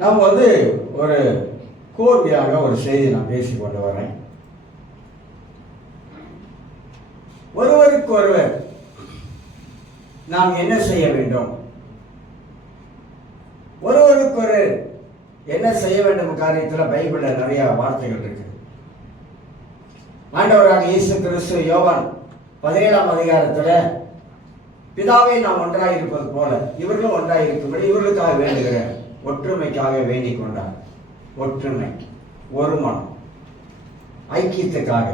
நாம் ஒரு கோர்வையாக ஒரு செய்தி நான் பேசிக் கொண்டு வரேன். ஒருவருக்கொருவர் நாம் என்ன செய்ய வேண்டும், ஒருவருக்கொரு என்ன செய்ய வேண்டும் காரியத்தில் பைபிள்ல நிறைய வார்த்தைகள் இருக்கு. ஆண்டவராக இயேசு கிறிஸ்து யோவான் 17ஆம் அதிகாரத்துல பிதாவே நாம் ஒன்றாய் இருப்பது போல இவர்களும் ஒன்றாய் இருக்கும்படி இவர்களுக்காக வேண்டுகிறேன், ஒற்றுமைக்காக வேண்டிக் கொண்டார். ஒற்றுமை, ஒரு மனம், ஐக்கியத்துக்காக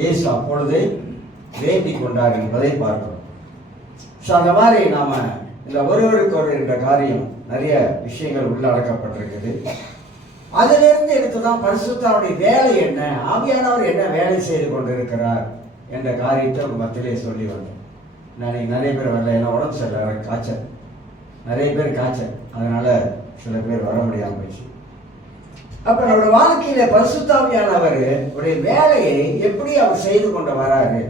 இயேசு அப்பொழுது வேண்டிக் கொண்டார் என்பதை பார்க்கிறோம். அந்த மாதிரி நாம இந்த ஒருவருக்கொரு என்ற காரியம் நிறைய விஷயங்கள் உள்ளடக்கப்பட்டிருக்குது. அதிலிருந்து எடுத்துதான் பரிசுத்தாவுடைய வேலை என்ன, ஆவியானவர் என்ன வேலை செய்து கொண்டிருக்கிறார் என்ற காரியத்தை உங்க மத்தியிலே சொல்லி வந்தேன். நான் நிறைய பேர் வரல, ஏன்னா உடம்பு சரியில்லை, காய்ச்சல், நிறைய பேர் காய்ச்சல், அதனால சில பேர் வர முடியாமல் போயிடுச்சு. அப்ப நம்மளோட வாழ்க்கையில பரிசுத்தாவியானவர் உடைய வேலையை எப்படி அவர் செய்து கொண்டு வராரு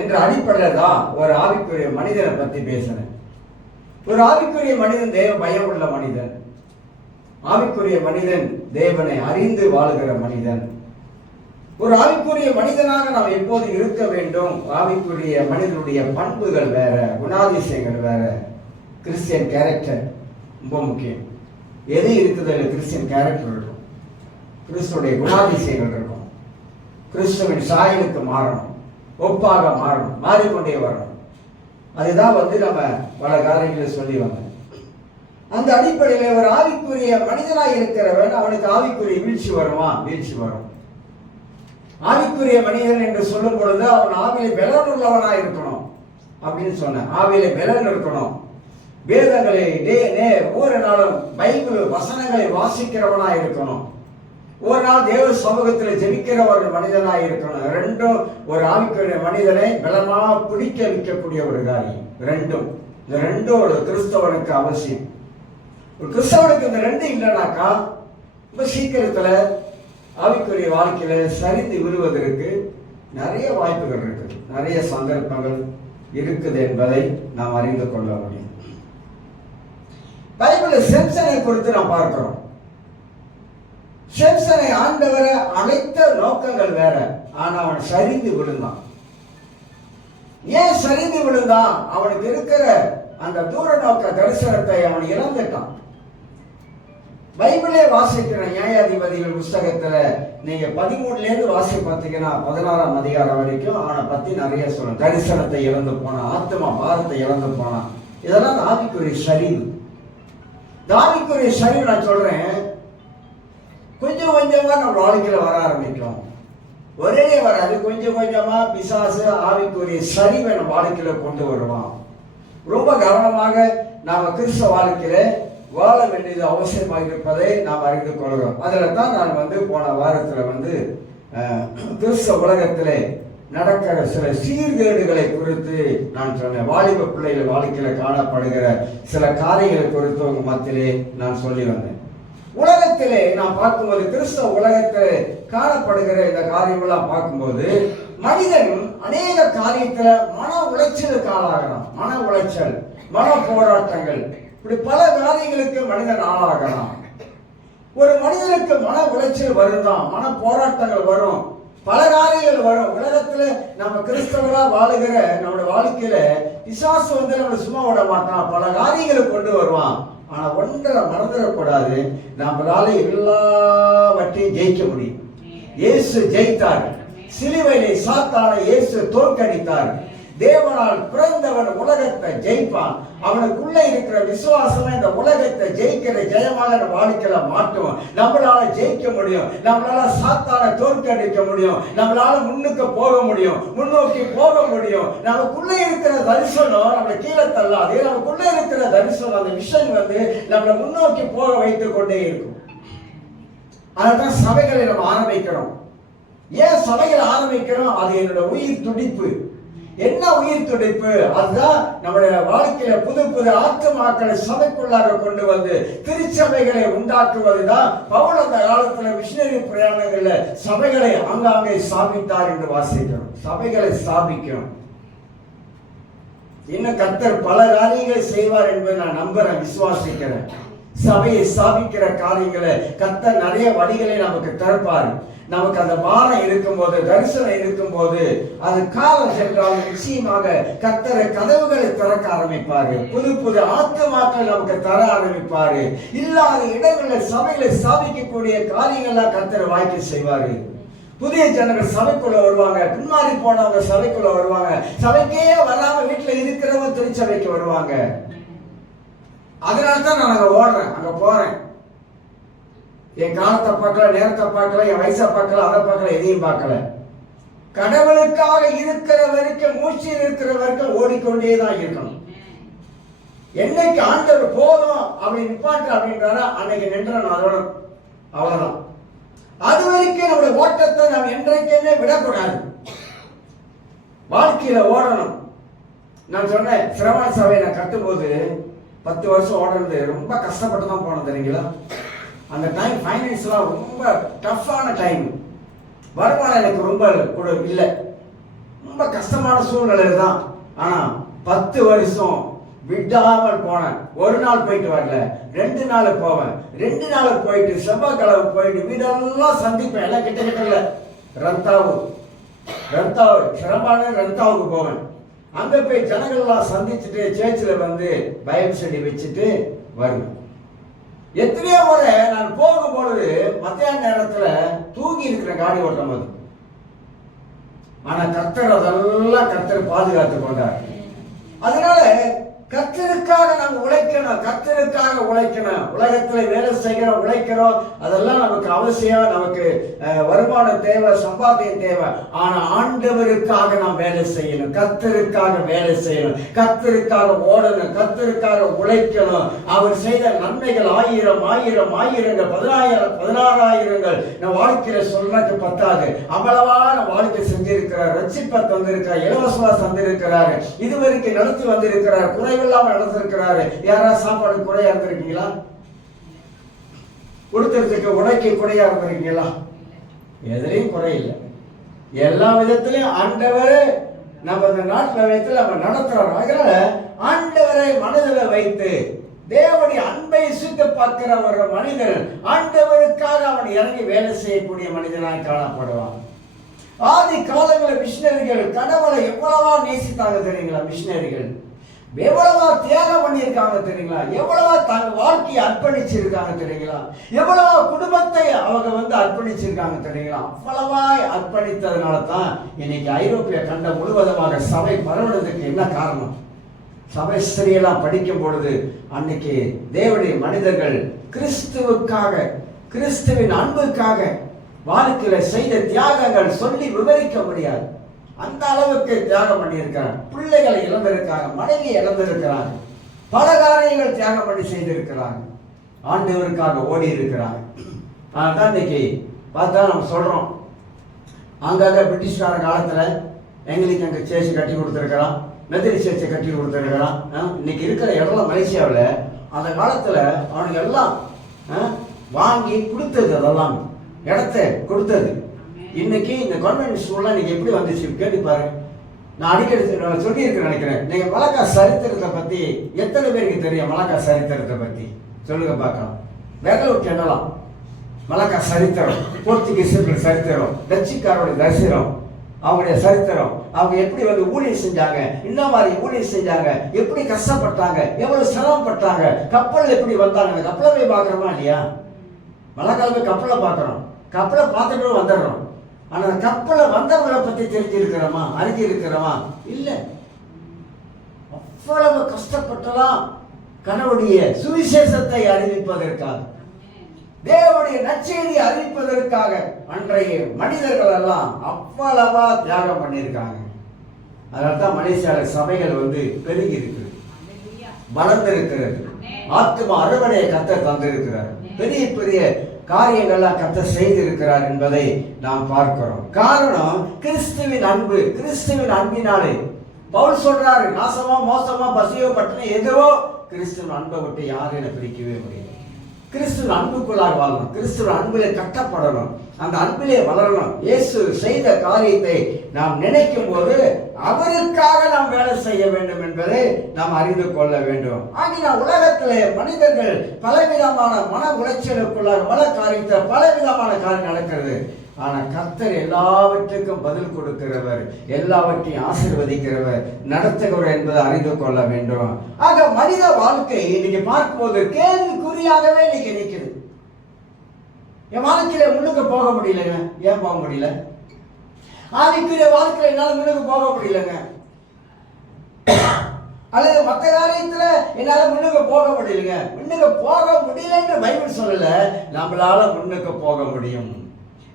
என்ற அடிப்படையில் தான் ஒரு ஆவிக்குரிய மனிதனை பத்தி பேசினேன். ஒரு ஆவிக்குரிய மனிதன் தேவ பயம் உள்ள மனிதன், ஆவிக்குரிய மனிதன் தேவனை அறிந்து வாழுகிற மனிதன். ஒரு ஆவிக்குரிய மனிதனாக நாம் எப்போது இருக்க வேண்டும். ஆவிக்குரிய மனிதனுடைய பண்புகள் வேற, குணாதிசயங்கள் வேற. கிறிஸ்டியன் கேரக்டர் ரொம்ப முக்கியம். எது இருக்குது, கிறிஸ்டியன் கேரக்டர் இருக்கும், கிறிஸ்துடைய குணாதிசயங்கள் இருக்கும், கிறிஸ்துவின் சாயலுக்கு மாறணும், ஒப்பாக மாறணும், மாறிக்கொண்டே வரணும். அதுதான் நம்ம பல காரியங்களை சொல்லி வந்தோம். அந்த அடிப்படையில் ஒரு ஆவிக்குரிய மனிதனாக இருக்கிறவன் அவனுக்கு ஆவிக்குரிய வீழ்ச்சி வருமா? வீழ்ச்சி வரும். ஆவிக்குரிய மனிதன் என்று சொல்லும் பொழுது அவன் ஆவியில பலன் உள்ளவனாக இருக்கணும் அப்படின்னு சொன்ன. ஆவியில பலன் இருக்கணும். வேதங்களை ஒவ்வொரு நாளும் பைபிள் வசனங்களை வாசிக்கிறவனாக இருக்கணும். ஒரு நாள் தேவ சமூகத்தில் ஜெபிக்கிற ஒரு மனிதனாக இருக்கணும். ரெண்டும் ஒரு ஆவிக்குரிய மனிதனை பலமா பிடிக்க வைக்கக்கூடிய ஒரு காரியம். இந்த ரெண்டும் ஒரு கிறிஸ்தவனுக்கு அவசியம். ஒரு கிறிஸ்தவனுக்கு இந்த ரெண்டு இல்லைனாக்கா ரொம்ப சீக்கிரத்துல ஆவிக்குரிய வாழ்க்கையில சரிந்து விழுவதற்கு நிறைய வாய்ப்புகள் இருக்குது, நிறைய சந்தர்ப்பங்கள் இருக்குது என்பதை நாம் அறிந்து கொள்ள முடியும். பைபிள் செம்சனை குறித்து நாம் பார்க்கிறோம். செம்சனை ஆண்டவரை அழைத்த நோக்கங்கள் வேற, ஆனா அவன் சரிந்து விழுந்தான். ஏன் சரிந்து விழுந்தான்? அவனுக்கு இருக்கிற அந்த தூர நோக்க தரிசனத்தை அவன் இழந்துட்டான். பைபிளே வாசிக்கிற நியாயாதிபதிகள் புஸ்தகத்துல நீங்க 13ல இருந்து வாசி பார்த்தீங்கன்னா 16ஆம் அதிகாரம் வரைக்கும் அவனை பத்தி நிறைய சொல்லும். தரிசனத்தை இழந்து போனான், ஆத்மா பாரத்தை இழந்து போனான். இதெல்லாம் ஆவிக்குரிய சரிவு. ஆவிக்குரிய சரிவு நான் சொல்றேன், கொஞ்சம் கொஞ்சமா நம்ம வாழ்க்கையில வர ஆரம்பிக்கும். ஒரே வராது, கொஞ்சம் கொஞ்சமா பிசாசு ஆவிக்குரிய சரிவை நம்ம வாழ்க்கையில கொண்டு வருவான். ரொம்ப கவனமாக நாம கிறிஸ்தவ வாழ்க்கையில வாழ வேண்டியது அவசியமாக இருப்பதை நாம் அறிந்து கொள்கிறோம். அதுல தான் நான் போன வாரத்துல கிறிஸ்தவ உலகத்திலே நடக்கிற சில சீர்கேடுகளை குறித்து நான் சொன்னேன். வாலிப பிள்ளைகள் வாழ்க்கையில காணப்படுகிற சில காரியங்களை குறித்து உங்க மத்தியிலே நான் சொல்லி வந்தேன். உலகத்திலே நான் பார்க்கும்போது, கிறிஸ்தவ உலகத்திலே காணப்படுகிற இந்த காரியங்கள்லாம் பார்க்கும்போது மனிதன் அநேக காரியத்துல மன உளைச்சலுக்கு ஆளாகிறான். மன உளைச்சல், மன போராட்டங்கள், இப்படி பல காரியங்களுக்கு மனிதன் ஆளாகிறான். ஒரு மனிதனுக்கு மன உளைச்சல் வருதான், மன போராட்டங்கள் வரும், பல காரியங்கள் வரும். உலகத்துல நம்ம கிறிஸ்தவரா வாழுகிற நம்மளோட வாழ்க்கையில பிசாசு நம்மளை சும்மா விட மாட்டான், பல காரியங்களை கொண்டு வருவான். ஆனா ஒன்றை மறந்துடக்கூடாது, நம்மளால எல்லாவற்றையும் ஜெயிக்க முடியும். இயேசு ஜெயித்தார். சிலுவையிலே சாத்தானை இயேசு தோற்கடித்தார். தேவனால் பிறந்தவன் உலகத்தை ஜெயிப்பான். அவனுக்குள்ள இருக்கிற விசுவாசம் இந்த உலகத்தை ஜெயிக்கிற ஜெயமாக நம்ம வாழ்க்கையில மாற்றுவோம். நம்மளால ஜெயிக்க முடியும், நம்மளால சாத்தானை தோற்கடிக்க முடியும், நம்மளால முன்னுக்கு போக முடியும், முன்னோக்கி போக முடியும். நமக்குள்ள இருக்கிற தரிசனம் நம்மளை கீழே தள்ளாது. நமக்குள்ள இருக்கிற தரிசனம், அந்த விஷன் நம்மளை முன்னோக்கி போக வைத்துக் கொண்டே இருக்கும். அதான் சபைகளை நம்ம ஆரம்பிக்கிறோம். ஏன் சபைகளை ஆரம்பிக்கிறோம்? அது என்னோட உயிர் துடிப்பு. என்ன உயிர் துடிப்பு? அதுதான் நம்முடைய வாழ்க்கையில புது புது ஆத்துமாக்களை சபைக்குள்ளாக கொண்டு வந்து திருச்சபைகளை உண்டாக்குவதுதான். பவுல் அந்த காலத்துல மிஷனரி பிரயாணங்கள்ல சபைகளை ஆங்காங்கே ஸ்தாபித்தார் என்று வாசிக்கிறோம். சபைகளை ஸ்தாபிக்கிறோம். இன்னும் கர்த்தர் பல காரியங்களை செய்வார் என்பதை நான் நம்புறேன், விசுவாசிக்கிறேன். சபையை ஸ்தாபிக்கிற காரியங்களை கர்த்தர் நிறைய வழிகளை நமக்கு திறப்பார். நமக்கு அந்த பாரம் இருக்கும்போது, தரிசனம் இருக்கும்போது, அது காலம் சென்றால் நிச்சயமாக கர்த்தர் கதவுகளை திறக்க ஆரம்பிப்பாரு. புது புது ஆத்துமாக்கள் நமக்கு தர ஆரம்பிப்பாரு. இல்லாத இடங்களில் சபையில ஸ்தாபிக்கக்கூடிய காரியங்கள்லாம் கர்த்தர் வாய்க்கு செய்வாரு. புதிய ஜனங்கள் சபைக்குள்ள வருவாங்க, பின்மாறி போனவங்க சபைக்குள்ள வருவாங்க, சபைக்கே வராம வீட்டுல இருக்கிறவங்க திருச்சபைக்கு வருவாங்க. அதனால தான் நான் அங்க ஓடுறேன், அங்க போறேன். என் காலத்தை பார்க்கல, நேரத்தை பார்க்கல, என் வயசை பார்க்கல, அதை பார்க்கல, எதையும் பார்க்கல. கடவுளுக்காக இருக்கிற வரைக்கும், மூச்சு இருக்கிற வரைக்கும் ஓடிக்கொண்டே தான் இருக்கணும். என்னைக்கு ஆண்டவர் போதும் அப்படி நிப்பாட்டு அப்படின்றாரா அன்னைக்கு நின்ற அதோட அவ்வளவுதான். அது வரைக்கும் நம்முடைய ஓட்டத்தை நாம் என்றைக்குமே விடக்கூடாது. வாழ்க்கையில ஓடணும். நான் சொன்னேன், சிரவண சபையை நான் கட்டும்போது 10 வருஷம் ஓடுறது ரொம்ப கஷ்டப்பட்டு தான் போனது தெரியுங்களா. அந்த டைம் ஃபைனான்ஸ்லாம் ரொம்ப டஃப்பான டைம். வருமானம் எனக்கு ரொம்ப கூட இல்லை, ரொம்ப கஷ்டமான சூழ்நிலை தான். ஆனால் 10 வருஷம் விடாமல் போனேன். ஒரு நாள் போயிட்டு வரல, 2 நாள் போவேன். 2 நாள் போயிட்டு செவ்வாய்க்கிழமை போயிட்டு வீடெல்லாம் சந்திப்பேன். எல்லாம் கிட்ட கிட்ட இல்லை, ரந்தாவு சிரம்பான ரந்தாவுக்கு போவேன். அங்கே போய் ஜனங்கள்லாம் சந்திச்சுட்டு சேர்ச்சில் வந்து பைபிள் ஸ்டடி வச்சுட்டு வருவேன். எத்தனையோ முறை நான் போகும்பொழுது மத்தியான நேரத்துல தூங்கி இருக்கிற காடி ஓட்டும் போது, ஆனா கர்த்தர் அதெல்லாம் கர்த்தர் பாதுகாத்து கொண்டார். அதனால கர்த்தருக்காக நாம் உழைக்கணும், கர்த்தருக்காக உழைக்கணும். உலகத்துல வேலை செய்கிறோம், உழைக்கிறோம், அதெல்லாம் நமக்கு அவசியம். நமக்கு வருமானம் தேவை, சம்பாத்தியம் தேவை. ஆனா ஆண்டவருக்காக நாம் வேலை செய்யணும், கர்த்தருக்காக வேலை செய்யணும், கர்த்தருக்காக ஓடணும், கர்த்தருக்காக உழைக்கணும். அவர் செய்த நன்மைகள் 1000 ஆயிரங்கள் 16,000 நம் வாழ்க்கையில சொல்றதுக்கு பத்தாது. அவ்வளவான வாழ்க்கை செஞ்சிருக்கிறார், ரட்சிப்பை தந்திருக்கிறார், இலவசமா தந்திருக்கிறார், இதுவரைக்கும் நடத்தி வந்திருக்கிறார், குறைவு இல்லாம நடந்திருக்கிறாரு. யாராவது சாப்பாடு குறையா இருந்திருக்கீங்களா? கொடுத்துறதுக்கு உடைக்கு குறையா இருந்திருக்கீங்களா? எதுலையும் குறையில்லை. எல்லா விதத்திலையும் ஆண்டவரே நம்ம இந்த நாட்டில் வைத்து நம்ம நடத்துறோம். அதனால ஆண்டவரை மனதில் வைத்து தேவனுடைய அன்பை சுத்த பார்க்கிற ஒரு மனிதன் ஆண்டவருக்காக அவன் இறங்கி வேலை செய்யக்கூடிய மனிதனாய் காணப்படுவான். ஆதி காலங்களில் மிஷினரிகள் கடவுளை எவ்வளவா நேசித்தாங்க தெரியுங்களா? மிஷினரிகள் எவ்வளவா தியாகம் பண்ணியிருக்காங்க தெரியுங்களா? எவ்வளவா தங்க வாழ்க்கையை அர்ப்பணிச்சிருக்காங்க தெரியுங்களா? எவ்வளவா குடும்பத்தை அவங்க அர்ப்பணிச்சிருக்காங்க தெரியுங்களா? அவ்வளவாய் அர்ப்பணித்ததுனால தான் இன்னைக்கு ஐரோப்பிய கண்டம் முழுவதுமாக சபை பரவுவதற்கு என்ன காரணம்? சபை ஸ்திரியெல்லாம் படிக்கும் பொழுது அன்னைக்கு தேவனுடைய மனிதர்கள் கிறிஸ்துவுக்காக, கிறிஸ்துவின் அன்புக்காக வாழ்க்கையில செய்த தியாகங்கள் சொல்லி விவரிக்க முடியாது. அந்த அளவுக்கு தியாகம் பண்ணியிருக்கிறார். பிள்ளைகளை இழந்திருக்காங்க, மனைவியை இழந்திருக்கிறாங்க, பல காரியங்கள் தியாகம் பண்ணி செய்திருக்கிறாங்க, ஆண்டவருக்காக ஓடி இருக்கிறாங்க. அதான் இன்னைக்கு பார்த்தா நம்ம சொல்றோம், அங்கங்க பிரிட்டிஷ்கார காலத்துல எங்களுக்கு அங்கே சேர்ச்சி கட்டி கொடுத்துருக்கிறான், மெத்தடி சேர்ச்சை கட்டி கொடுத்துருக்கிறான். இன்னைக்கு இருக்கிற இடம் மலேசியாவில் அந்த காலத்துல அவனுக்கு எல்லாம் வாங்கி கொடுத்தது, அதெல்லாம் இடத்த கொடுத்தது. இன்னைக்கு இந்த கவர்மெண்ட் ஸ்கூல்லாம் இன்னைக்கு எப்படி வந்துச்சு கேட்டு பாரு. நான் அடிக்கடி சொல்லியிருக்கேன் நினைக்கிறேன். நீங்க மலாக்கா சரித்திரத்தை பத்தி எத்தனை பேருக்கு தெரியும்? மலாக்கா சரித்திரத்தை பத்தி சொல்லுங்க பார்க்கலாம். விரல் எண்ணலாம். மலாக்கா சரித்திரம், போர்ச்சுகீசர்கள் சரித்திரம், டச்சுக்காரோட தரிசனம், அவங்களுடைய சரித்திரம், அவங்க எப்படி ஊழியம் செஞ்சாங்க, இந்த மாதிரி ஊழியம் செஞ்சாங்க, எப்படி கஷ்டப்பட்டாங்க, எவ்வளவு சிரமப்பட்டாங்க, கப்பல் எப்படி வந்தாங்க. அந்த கப்பலை போய் பார்க்குறோமா இல்லையா? மழைக்கால போய் கப்பலை பார்க்குறோம், கப்பலை பார்த்துட்டு வந்துடுறோம். ஆனால் கப்பலை வந்தவங்களை பற்றி தெரிஞ்சிருக்கிறோமா, அறிஞ்சிருக்கிறோமா? இல்லை. அவ்வளவு கஷ்டப்பட்டலாம் கனவுடைய சுவிசேஷத்தை அறிவிப்பதற்காக, தேவனுடைய நற்செய்தியை அறிவிப்பதற்காக அன்றைய மனிதர்கள் எல்லாம் அவ்வளவா தியாகம் பண்ணியிருக்காங்க. அதனால தான் மலேசியாவில் சபைகள் பெருகி இருக்குது, வளர்ந்திருக்கிறது. ஆத்தும அறுவடையை கர்த்தர் தந்திருக்கிறார். பெரிய பெரிய காரியங்கள்லாம் கர்த்தர் செய்திருக்கிறார் என்பதை நாம் பார்க்கிறோம். காரணம் கிறிஸ்துவின் அன்பு. கிறிஸ்துவின் அன்பினாலே பவுல் சொல்றாரு, நாசமா மோசமா பசியோ பட்டினி எதுவோ கிறிஸ்துவின் அன்பை விட்டு யாரும் என்னை பிரிக்கவே முடியாது. கிறிஸ்துவின் அன்புக்குள்ளாக வாழணும், கிறிஸ்துவின் அன்பிலே கட்டப்படணும், அந்த அன்பிலே வளரணும். இயேசு செய்த காரியத்தை நாம் நினைக்கும் போது அவருக்காக நாம் வேலை செய்ய வேண்டும் என்பதை நாம் அறிந்து கொள்ள வேண்டும். ஆகினால் உலகத்திலே மனிதர்கள் பலவிதமான மன உளைச்சலுக்குள்ளாக பல காரியத்தில் பலவிதமான காரியம் நடக்கிறது. ஆனா கர்த்தர் எல்லாவற்றுக்கும் பதில் கொடுக்கிறவர், எல்லாவற்றையும் ஆசீர்வதிக்கிறவர், நடத்துகிறவர் என்பதை அறிந்து கொள்ள வேண்டும். ஆக மனித வாழ்க்கை இன்னைக்கு பார்க்கும்போது கேள்விக்குறியாகவே இன்னைக்கு நிற்குது. என் வாழ்க்கையில முன்னுக்கு போக முடியலங்க. ஏன் போக முடியல? ஆவிக்குரிய வாழ்க்கையில என்னால முன்னுக்கு போக முடியலங்க. அல்லது மற்ற காரியத்துல என்னால முன்னுக்கு போக முடியலங்க. முன்னுக்கு போக முடியலன்னு பைபிள் சொல்லல, நம்மளால முன்னுக்கு போக முடியும்.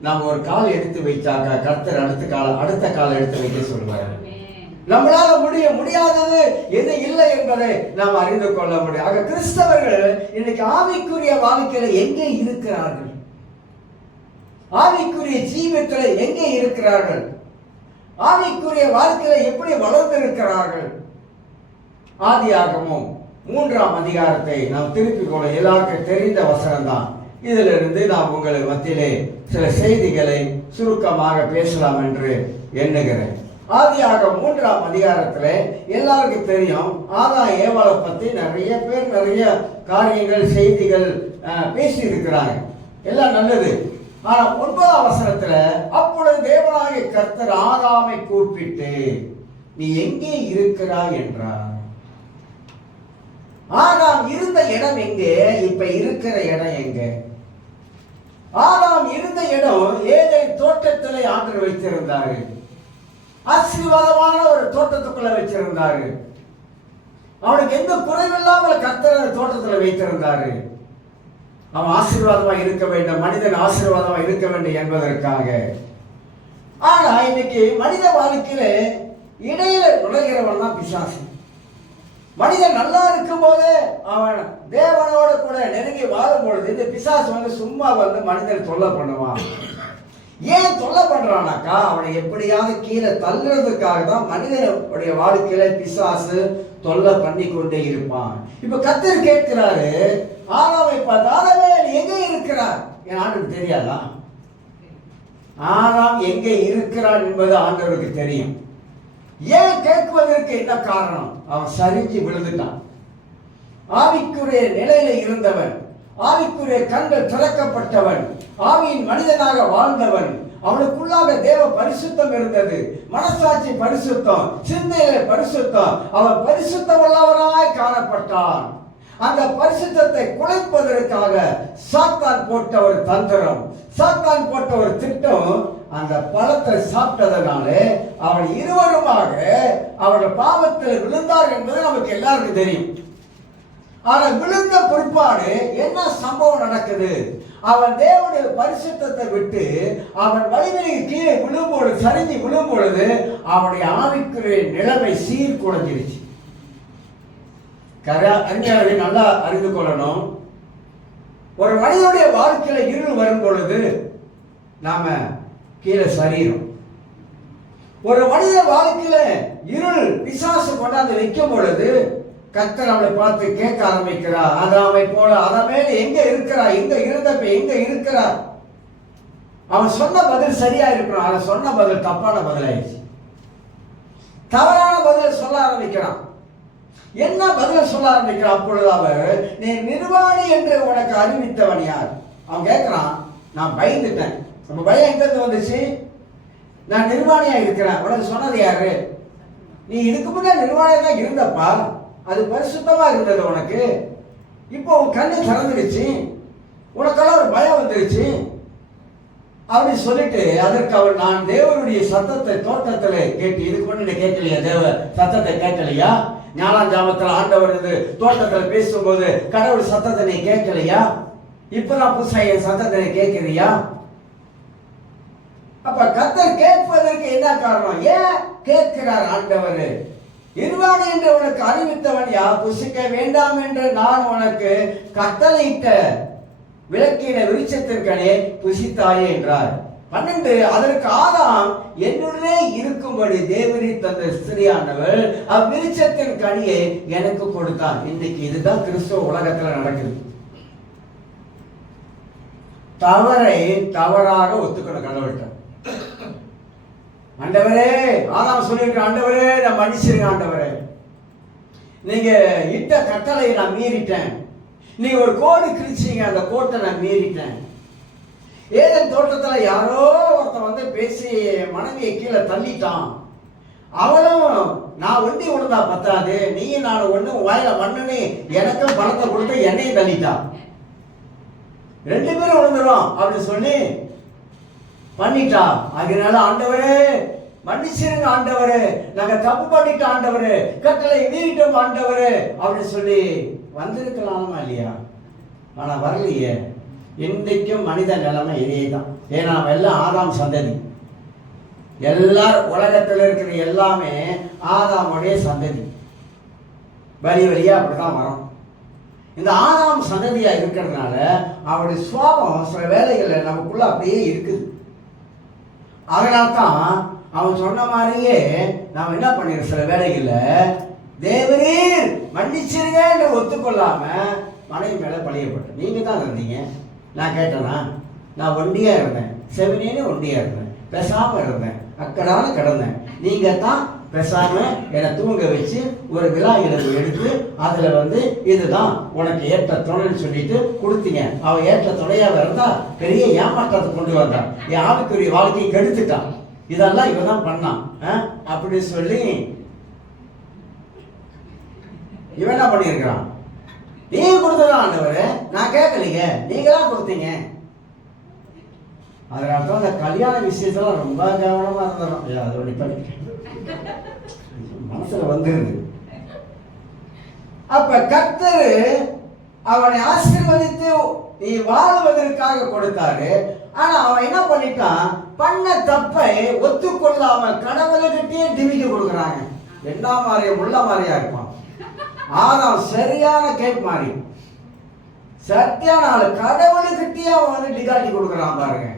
நாம் ஒரு கால் எடுத்து வைச்சாக்க கர்த்தர் அடுத்த கால் எடுத்து வைக்க சொல்வார். நம்மளால முடியாதது எது இல்லை என்பதை நாம் அறிந்து கொள்ள முடியும். ஆக கிறிஸ்தவர்கள் இன்னைக்கு ஆவிக்குரிய வாழ்க்கையில எங்கே இருக்கிறார்கள்? ஆவிக்குரிய ஜீவியத்தில் எங்கே இருக்கிறார்கள்? ஆவிக்குரிய வாழ்க்கையில எப்படி வளர்ந்திருக்கிறார்கள்? ஆதியாகமம் 3ஆம் அதிகாரத்தை நாம் திருப்பிக் கொள்ள எல்லாருக்கும் தெரிந்த வசனம் தான். இதிலிருந்து நாம் உங்கள் மத்தியிலே சில செய்திகளை சுருக்கமாக பேசலாம் என்று எண்ணுகிறேன். ஆதியாகமம் 3ஆம் அதிகாரத்தில் எல்லாருக்கும் தெரியும், ஆதாம் ஏவாளை பற்றி நிறைய பேர் நிறைய காரியங்கள் செய்திகள் பேசி இருக்கிறாங்க. எல்லாம் நல்லது. ஆனா 9ஆம் வசனத்துல, அப்பொழுது தேவனாகிய கர்த்தர் ஆதாமை கூப்பிட்டு நீ எங்கே இருக்கிறாய் என்றார். ஆதாம் இருந்த இடம் எங்கே? இப்ப இருக்கிற இடம் எங்கே? ஆதாம் இருந்த இடம் ஏதேன் தோட்டத்திலே ஆண்டவர் வைத்திருந்தாரு. ஆசீர்வாதமான ஒரு தோட்டத்துக்குள்ள வச்சிருந்தாரு. அவனுக்கு எந்த குறைவில்லாமல் கர்த்தர் தோட்டத்தில் வைத்திருந்தாரு. அவன் ஆசீர்வாதமா இருக்க வேண்டும், மனிதன் ஆசீர்வாதமா இருக்க வேண்டும் என்பதற்காக. ஆனா இன்னைக்கு மனித வாழ்க்கையில இடையில நுழைகிறவன் தான் பிசாசு. மனிதன் நல்லா இருக்கும் போது அவன் தேவனோட கூட நெருங்கி வாழும் பொழுது இந்த பிசாசு சும்மா மனிதனை தொல்லை பண்ணுவான். ஏன் தொல்லை பண்றானாக்கா, அவனை எப்படியாவது கீழே தள்ளுறதுக்காக தான் மனிதனுடைய வாழ்க்கையில பிசாசு தொல்லை பண்ணி கொண்டே இருப்பான். இப்ப கர்த்தர் கேட்கிறாரு, ஆதாமை பார்த்து, ஆதாமே எங்கே இருக்கிறார்? என் ஆண்டவருக்கு தெரியாதா? ஆதாம் எங்கே இருக்கிறான் என்பது ஆண்டவருக்கு தெரியும். ஏன் கேட்குவதற்கு என்ன காரணம்? அவன் சரிஞ்சு விழுந்துட்டான். ஆவிக்குரிய நிலையில இருந்தவன், ஆவிக்குரிய கண்கள் திறக்கப்பட்டவன், ஆவியின் மனிதனாக வாழ்ந்தவன். அவனுக்குள்ளாக தேவ பரிசுத்தம் இருந்தது, மனசாட்சி பரிசுத்தம், சிந்தையில பரிசுத்தம். அவன் பரிசுத்தம் உள்ளவனாய் காணப்பட்டான். அந்த பரிசுத்தத்தை குலைப்பதற்காக சாத்தான் போட்ட ஒரு தந்திரம், சாத்தான் போட்ட ஒரு திட்டம். அந்த பழத்தை சாப்பிட்டதனாலே அவன் இருவருமாக அவர்கள் பாவத்தில் விழுந்தார் என்பது நமக்கு எல்லாருக்கும் தெரியும். ஆனா விழுந்த பிற்பாடு என்ன சம்பவம் நடக்குது? அவன் தேவனுடைய பரிசுத்தத்தை விட்டு அவன் வலிமைக்கு கீழே விழும்பொழுது, சரிஞ்சு விழும்பொழுது அவனுடைய ஆவிக்குரிய நிலைமை சீர்குலைஞ்சிருச்சு. அறிஞர்களை நல்லா அறிந்து கொள்ளணும். ஒரு மனிதனுடைய வாழ்க்கையில இருள் வரும் பொழுது நாம கீழே சரீரம். ஒரு மனித வாழ்க்கையில இருள் பிசாசு கொண்டாந்து வைக்கும் பொழுது கர்த்தர் அவளை பார்த்து கேட்க ஆரம்பிக்கிறார், ஆதாமை போல ஆதாமே எங்க இருக்கிறார்? எங்க இருந்தப்ப எங்க இருக்கிறார்? அவன் சொன்ன பதில் சரியா இருக்கணும். அவன் சொன்ன பதில் தப்பான பதில் ஆயிடுச்சு. தவறான பதில் சொல்ல ஆரம்பிக்கிறான். என்ன பதில் சொல்ல ஆரம்பிக்கிறான்? அப்பொழுது அவர், நீ நிர்வாணி என்று உனக்கு அறிவித்தவன் யார்? அவன் கேட்கிறான், நான் பயந்துட்டேன். நம்ம பயம் எங்கிருந்து வந்துச்சு? நான் நிர்வாணியா இருக்கிறேன், உனக்கு சொன்னது யாரு? நீ இதுக்கு முன்னாடி நிர்வாணியா தான் இருந்தப்பா, அது பரிசுத்தமா இருந்தது உனக்கு. இப்போ உன் கண்ணு திறந்துருச்சு, உனக்கெல்லாம் ஒரு பயம் வந்துருச்சு அப்படின்னு சொல்லிட்டு, அதற்கு அவர், நான் தேவனுடைய சத்தத்தை தோட்டத்தில் கேட்டு, இதுக்கு முன்னாடி கேட்கலையா? தேவ சத்தத்தை கேட்கலையா? ஞானாம் ஜாமத்தில் ஆண்டவர் தோட்டத்தில் பேசும்போது கடவுள் சத்தத்தை நீ கேட்கலையா? இப்பதான் புதுசா என் சத்தத்தை நீ கேட்கிறியா? அப்ப கர்த்தர் கேட்பதற்கு என்ன காரணம்? ஏன் கேட்கிறார் ஆண்டவர்? நிர்வாணி என்று உனக்கு அறிவித்தவன் யார்? புசிக்க வேண்டாம் என்று நான் உனக்கு கட்டளையிட்ட விளக்கின விருட்சத்திற்கனே புசித்தாயே என்றார். 12, அதற்கு ஆதாம் என்னுள்ளே இருக்கும்படி தேவனி தந்த ஸ்திரியானவள் அவ்விருட்சத்தின் கனியை எனக்கு கொடுத்தான். இன்னைக்கு இதுதான் கிறிஸ்துவ உலகத்துல நடக்குது. தவறை தவறாக ஒத்துக்கணும். கடவுள்கிட்ட ஆண்டவரே, ஆதாம் சொல்லிட்டு, ஆண்டவரே நான் மன்னிச்சிருங்க ஆண்டவரே, நீங்க இட்ட கட்டளையை நான் மீறிட்டேன், நீங்க ஒரு கோடு கிழிச்சீங்க, அந்த கோட்டை நான் மீறிட்டேன். ஏதேன் தோட்டத்துல யாரோ ஒருத்தன் வந்து பேசி மனைவியை கீழே தள்ளிட்டான். அவளும் நான் ஒண்டி விழுந்தா பத்தாது, நீயும் நான் ஒண்ணு வாயில மண்ணுன்னு எனக்கும் பணத்தை கொடுத்து என்னையும் தள்ளிட்டான், 2 பேரும் விழுந்துரும் அப்படின்னு சொல்லி பண்ணிட்டா. அதனால ஆண்டவரே மன்னிச்சிருங்க ஆண்டவரே, நாங்க தப்பு பண்ணிட்டோம் ஆண்டவரே, கட்டளை மீறிட்டோம் ஆண்டவரே அப்படின்னு சொல்லி வந்திருக்கலாமா இல்லையா? ஆனா வரலையே. இன்றைக்கும் மனித நிலைமை இதே தான். ஏன்னா எல்லாம் ஆதாம் சந்ததி, எல்லாரும் உலகத்தில் இருக்கிற எல்லாமே ஆதாமுடைய சந்ததி, வழி வழியா அப்படிதான் வரும். இந்த ஆதாம் சந்ததியா இருக்கிறதுனால அவருடைய சுவாபம் சில வேலைகள்ல நமக்குள்ள அப்படியே இருக்குது. அதனால்தான் அவன் சொன்ன மாதிரியே நாம் என்ன பண்ணிடுறோம், சில வேலைகள்ல தேவரீர் மன்னிச்சிருங்க என்று ஒத்துக்கொள்ளாம மனைவி மேல பழியப்பட்ட. நீங்க தான் இருந்தீங்க, நான் கேட்டேனா? நான் ஒண்டியா இருந்தேன், செவனேன்னு ஒண்டியா இருந்தேன், பேசாம இருந்தேன், அக்கடான கிடந்தேன். நீங்க தான் பேசாம என்னை தூங்க வச்சு ஒரு விழா எலும்பு எடுத்து அதுல வந்து இதுதான் உனக்கு ஏற்ற துணைன்னு சொல்லிட்டு கொடுத்தீங்க. அவன் ஏற்ற துணையாக இருந்தா பெரிய ஏமாற்றத்தை கொண்டு வந்தான், என் ஆவிக்குரிய வாழ்க்கையை கெடுத்துட்டான். இதெல்லாம் இவன் தான் பண்ணான் அப்படி சொல்லி இவன் என்ன பண்ணியிருக்கிறான்? நீங்க கொடுத்ததான் ஆண்டவரே, நான் கேட்கலீங்க, நீங்களா கொடுத்தீங்க. அதனால்தான் அந்த கல்யாண விஷயத்துல ரொம்ப கவனமா இருந்தோம். அதோட மனசுல வந்துருது. அப்ப கர்த்தர் அவனை ஆசீர்வதித்து நீ வாழ்வதற்காக கொடுத்தாரு. ஆனா அவன் என்ன பண்ணிட்டான், பண்ண தப்பை ஒத்துக்கொள்ளாம கடவுள்கிட்டயே டிவிக்க கொடுக்குறாங்க. என்ன மாதிரியா முள்ள மாதிரியா இருப்பான். ஆதாம் சரியான கேக் மாதிரி, சத்தியான ஆளு, கடவுள்கிட்டயே அவன் வந்து டிகாட்டி கொடுக்குறான் பாருங்க.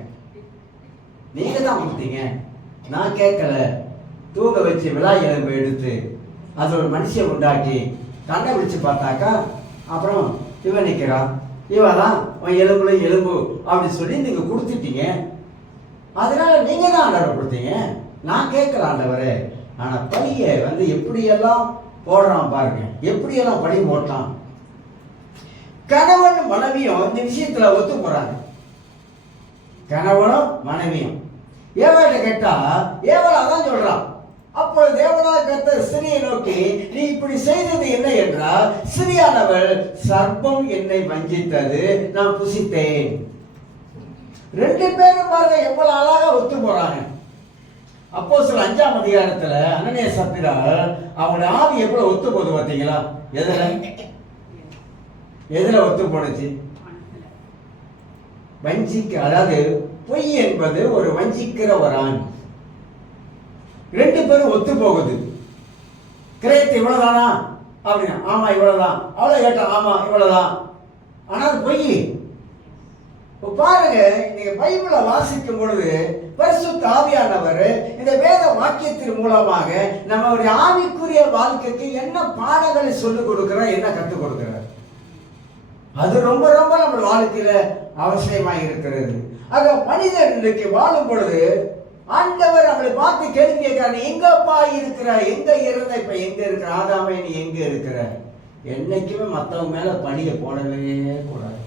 நீங்க தான் கொடுத்தீங்க, நான் கேட்கல. தூங்க வச்சு விழா எலும்பு எடுத்து அது ஒரு மனுஷன் உண்டாக்கி கண்ணை விழிச்சு பார்த்தாக்கா அப்புறம் இவன் நிற்கிறான், இவன் தான் எலும்புல எலும்பு அப்படின்னு சொல்லி நீங்க கொடுத்துட்டீங்க. அதனால நீங்க தான் ஆண்டவரை கொடுத்தீங்க, நான் கேட்கல ஆண்டவரே. ஆனா பழிய வந்து எப்படியெல்லாம் போடுறான் பாருங்க, எப்படியெல்லாம் பழி போட்டான். கணவன் மனைவியும் இந்த விஷயத்துல ஒத்து போறாங்க. கணவனும் மனைவியும் ஏவாட்ட கேட்டா ஏவலா தான் சொல்றான். அப்பொழுது தேவனாகிய கர்த்தர் ஸ்திரியை நோக்கி, நீ இப்படி செய்தது என்ன என்றால், ஸ்திரியானவள் சர்ப்பம் என்னை வஞ்சித்தது, நான் புசித்தேன். 2 பேரும் பாருங்க எவ்வளவு அழகா ஒத்து போறாங்க. அப்போஸ்தலர் 5ஆம் அதிகாரத்துல அனனியா சப்பிரா அவங்களுடைய ஆவி எவ்வளவு ஒத்து போகுது பார்த்தீங்களா? எதுல ஒத்து போனுச்சு? வஞ்சிக்க, அதாவது பொய் என்பது ஒரு வஞ்சிக்கிற ஒரு ஆண். 2 பேரும் ஒத்து போகுது. கிரயத்தை இவ்வளவுதானா அப்படின்னா, ஆமா இவ்வளவுதான். அவ்வளவு கேட்டா, ஆமா இவ்வளவுதான். ஆனா அது பொய். பாருங்க, நீங்க பைபிளை வாசிக்கும் பொழுது பரிசுத்த ஆவியானவர் இந்த வேத வாக்கியத்தின் மூலமாக நம்மளுடைய ஆவிக்குரிய வாழ்க்கைக்கு என்ன பாடங்களை சொல்லிக் கொடுக்கிறார், என்ன கற்றுக் கொடுக்கிறார், அது ரொம்ப ரொம்ப நம்ம வாழ்க்கையில அவசியமாக இருக்கிறது. ஆக மனிதன் இன்னைக்கு வாழும் பொழுது ஆண்டவர் நம்மளை பார்த்து கேள்வி கேட்கிறார், நீ எங்கப்பா இருக்கிற, எங்க இருந்த, இப்ப எங்க இருக்கிற, ஆதாமே நீ எங்க இருக்கிற? என்னைக்குமே மற்றவங்க மேல பழிய போடவே கூடாது.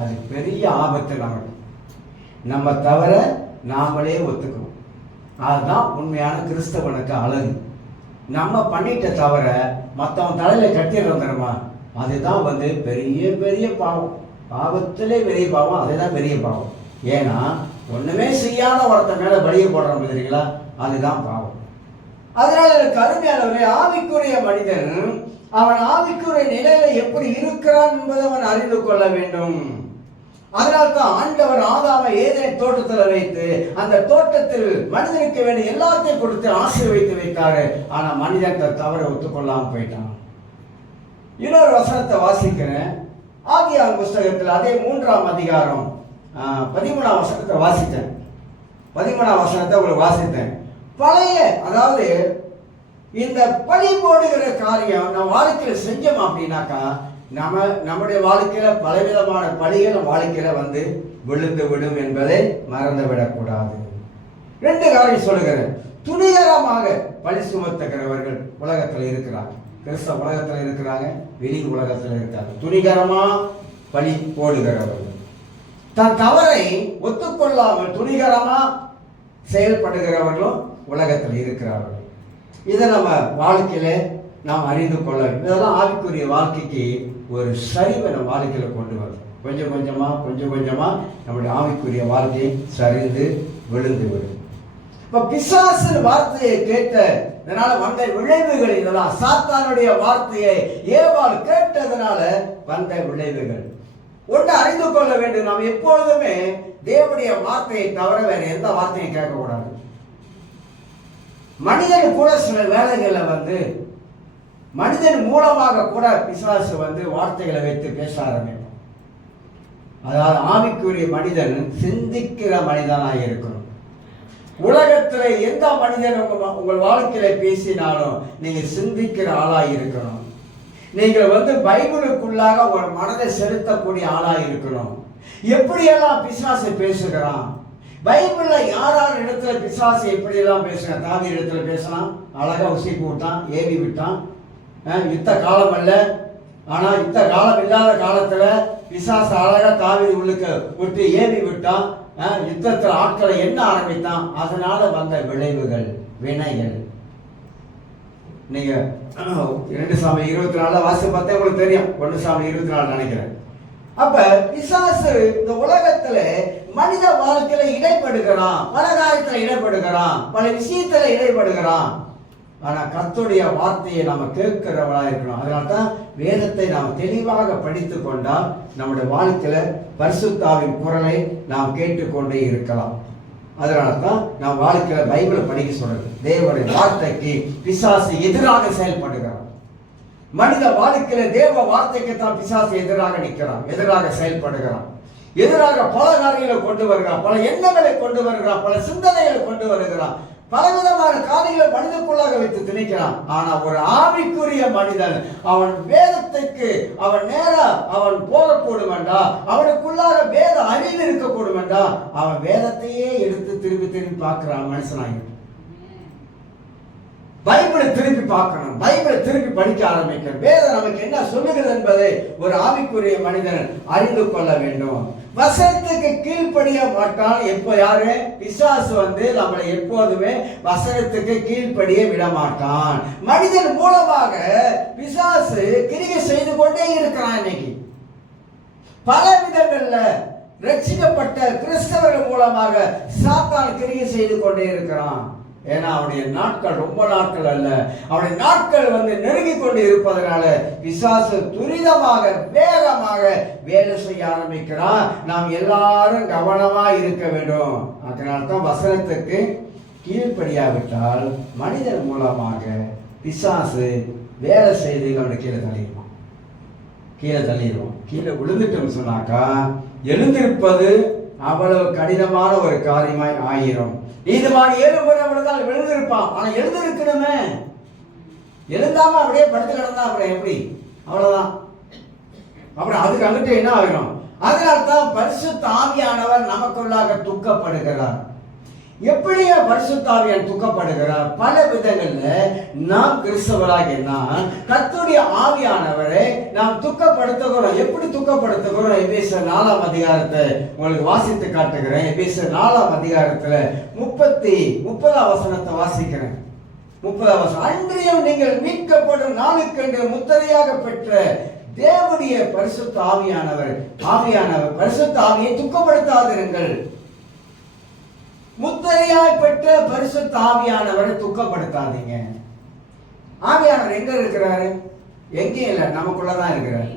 அது பெரிய ஆபத்து. நமக்கு நம்ம தவிர நாமளே ஒத்துக்கணும். அதுதான் உண்மையான கிறிஸ்தவனுக்கு அழகு. நம்ம பண்ணிட்ட தவிர மற்றவன் தலையில கட்டிடுறோம் தருமா, அதுதான் வந்து பெரிய பெரிய பாவம். பாவத்திலே பெரிய பாவம், அதுதான் பெரிய பாவம். ஏன்னா ஒண்ணுமே செய்யாத ஒருத்தன் மேல பலியை போடுறோம் தெரியுங்களா, அதுதான் பாவம். அதனால கருமையானவரே, ஆவிக்குரிய மனிதன் அவன் ஆவிக்குரிய நிலையில எப்படி இருக்கிறான் என்பதை அவன் அறிந்து கொள்ள வேண்டும். அதனால்தான் ஆண்டவர் ஆதாமை ஏதேன் தோட்டத்தில் வைத்து அந்த தோட்டத்தில் மனிதனுக்கு வேண்டிய எல்லாத்தையும் கொடுத்து ஆசீர்வதித்து வைத்தாரு. ஆனா மனிதன் தவறை ஒத்துக்கொள்ளாம போயிட்டான். இன்னொரு வசனத்தை வாசிக்கிறேன். ஆதியாகம புஸ்தகத்தில் அதே 3ஆம் அதிகாரம் 13ஆம் வசனத்தை வாசித்தேன். 13ஆம் வசனத்தை உங்களுக்கு வாசித்தேன். பழைய, அதாவது இந்த பழி போடுகிற காரியம் நம்ம வாழ்க்கையில் செஞ்சோம் அப்படின்னாக்கா நம்முடைய வாழ்க்கையில பலவிதமான பழிகள் வாழ்க்கையில வந்து விழுந்து விடும் என்பதை மறந்து விடக்கூடாது. 2 காரியம் சொல்லுகிறேன். துணிகரமாக பழி சுமத்துகிறவர்கள் உலகத்தில் இருக்கிறாங்க. கிறிஸ்தவ உலகத்தில் இருக்கிறாங்க, வெளி உலகத்தில் இருக்காங்க. துணிகரமா பழி போடுகிறவர்கள், தன் தவறை ஒத்துக்கொள்ளாமல் துணிகரமா செயல்படுகிறவர்களும் உலகத்தில் இருக்கிறார்கள். இதை நம்ம வாழ்க்கையில நாம் அறிந்து கொள்ள வேண்டும். இதெல்லாம் ஆவிக்குரிய வாழ்க்கைக்கு ஒரு சரிவை நம்ம வாழ்க்கையில கொண்டு வரும். கொஞ்சம் கொஞ்சமா நம்முடைய ஆவிக்குரிய வாழ்க்கை சரிந்து விழுந்து விடும். இப்ப பிசாசு வார்த்தையை கேட்டதனால வந்த விளைவுகள் இதெல்லாம். சாத்தானுடைய வார்த்தையை ஏவாள் கேட்டதனால வந்த விளைவுகள். ஒன்று அறிந்து கொள்ள வேண்டும், நாம் எப்பொழுதுமே தேவனுடைய வார்த்தையை தவிர வேற எந்த வார்த்தையும் கேட்கக்கூடாது. மனிதன் கூட சில வேளைகளில் மனிதன் மூலமாக கூட பிசாசு வார்த்தைகளை வைத்து பேச ஆரம்பிக்கும். அதாவது ஆவிக்குரிய மனிதன் சிந்திக்கிற மனிதனாக இருக்கணும். உலகத்துல எந்த மனிதன் உங்கள் வாழ்க்கையில பேசினாலும் நீங்க சிந்திக்கிற ஆளாக இருக்கணும். நீங்கள் பைபிளுக்குள்ளாக ஒரு மனதை செலுத்தக்கூடிய ஆளாக இருக்கணும். எப்படியெல்லாம் பிசாசு பேசுகிறான், பைபிள்ல யார் இடத்துல பிசாசு எப்படியெல்லாம் பேசுகிறான். தாவீது இடத்துல பேசலாம், அழகா உசிப்பு விட்டான், ஏவி விட்டான். யுத்த காலம் அல்ல, ஆனா யுத்த காலம் இல்லாத காலத்துல பிசாசு அழகா தாவீது உள்ளுக்கு விட்டு ஏவி விட்டான். யுத்தத்தில் ஆட்களை என்ன ஆரம்பித்தான். அதனால வந்த விளைவுகள், வினைகள். நீங்க 2 சாமுவேல் 24 வாசி பார்த்தா உங்களுக்கு தெரியும். 1 சாமுவேல் 24 நினைக்கிறேன். அப்ப பிசாசு இந்த உலகத்துல மனித வாழ்க்கையில இடைப்படுகிறான், பல காரியத்துல இடைப்படுகிறான், பல விஷயத்துல இடைப்படுகிறான். ஆனா கர்த்தருடைய வார்த்தையை நாம கேட்கிறவளா இருக்கணும். அதனால்தான் வேதத்தை நாம் தெளிவாக படித்து கொண்டால் நம்முடைய வாழ்க்கையில பரிசுத்தாவின் குரலை நாம் கேட்டுக்கொண்டே இருக்கலாம். அதனால்தான் நாம் வாழ்க்கையில பைபிளை படிக்க சொல்றது. தேவனுடைய வார்த்தைக்கு பிசாசு எதிராக செயல்படுகிறான். மனித வாழ்க்கையில தேவ வார்த்தைக்கு தான் பிசாசு எதிராக நிற்கிறான், எதிராக செயல்படுகிறான், எதிராக பல காரியங்களை கொண்டு வருகிறான், பல எண்ணங்களை கொண்டு வருகிறான், பல சிந்தனைகளை கொண்டு வருகிறான், பலவிதமான காரியங்களை மனிதனுக்குள்ளாக வைத்து திணிக்கிறான். ஆனா ஒரு ஆவிக்குரிய மனிதன் அவன் வேதத்துக்கு அவன் போகக்கூடும் என்றா, அவனுக்குள்ளாக வேத அறிவு இருக்கக்கூடும் என்றா, அவன் வேதத்தையே எடுத்து திருப்பி பார்க்கிறான். மனுஷனாக பைபிளை திருப்பி பார்க்கணும், பைபிளை திருப்பி படிக்க ஆரம்பிக்கணும். வேதம் நமக்கு என்ன சொல்லுகிறது என்பதை ஒரு ஆவிக்குரிய மனிதன் அறிந்து கொள்ள வேண்டும். வசனத்துக்கு கீழ்ப்படிய மாட்டான். எப்போ யாரு? பிசாசு நம்மளை எப்போதுமே வசனத்துக்கு கீழ்ப்படிய விட மாட்டான். மனிதன் மூலமாக பிசாசு கிரியை செய்து கொண்டே இருக்கிறான். இன்னைக்கு பல விதங்கள்ல ரட்சிக்கப்பட்ட கிறிஸ்தவர்கள் மூலமாக சாத்தான் கிரியை செய்து கொண்டே இருக்கிறான். ஏன்னா அவனுடைய நாட்கள் ரொம்ப நாட்கள் அல்ல, அவனுடைய நாட்கள் நெருங்கி கொண்டு இருப்பதனால பிசாசு துரிதமாக வேகமாக வேலை செய்ய ஆரம்பிக்கிறான். நாம் எல்லாரும் கவனமா இருக்க வேண்டும். அதனால்தான் வசனத்துக்கு கீழ்ப்படியாவிட்டால் மனிதன் மூலமாக பிசாசு வேலை செய்து அவனை கீழே தள்ளிடுவோம். கீழே விழுந்துட்டோம் சொன்னாக்கா எழுந்திருப்பது அவ்வளவு கடினமான ஒரு காரியமாய் ஆயிரும். நீதிமான் 7 முறை விழுந்தால் விழுந்திருப்பான். ஆனா எழுந்திருக்கணுமே, எழுந்தாம அப்படியே படுத்து கிடந்தா அப்புறம் எப்படி? அவ்வளவுதான். அப்புறம் அதுக்கு அங்கிட்டு என்ன ஆகிடும்? அதனால்தான் பரிசுத்த ஆவியானவர் நமக்குள்ளாக துக்கப்படுகிறார். எப்படியா பரிசுத்த ஆவியான் துக்கப்படுகிறார்? பல விதங்கள்ல நாம் கிறிஸ்தவராக கர்த்தருடைய ஆவியானவரை நாம் துக்கப்படுத்துகிறோம். எப்படி துக்கப்படுத்துகிறோம்? எபேசியர் 4ஆம் அதிகாரத்தை உங்களுக்கு வாசித்து காட்டுகிறேன். எபேசியர் 4ஆம் அதிகாரத்துல 30ஆம் வசனத்தை வாசிக்கிறேன். 30ஆம் வசனம், அன்றியும் நீங்கள் மீட்கப்படும் நாளுக்கென்று முத்திரையாக பெற்ற தேவனுடைய பரிசுத்த ஆவியானவர் பரிசுத்த ஆவியை துக்கப்படுத்தாதிருங்கள். முத்திரையாய் பெற்ற பரிசுத்த ஆவியானவரை துக்கப்படுத்தாதீங்க. ஆவியானவர் எங்க இருக்கிறாரு? எங்கே இல்லை, நமக்குள்ளதான் இருக்கிறார்.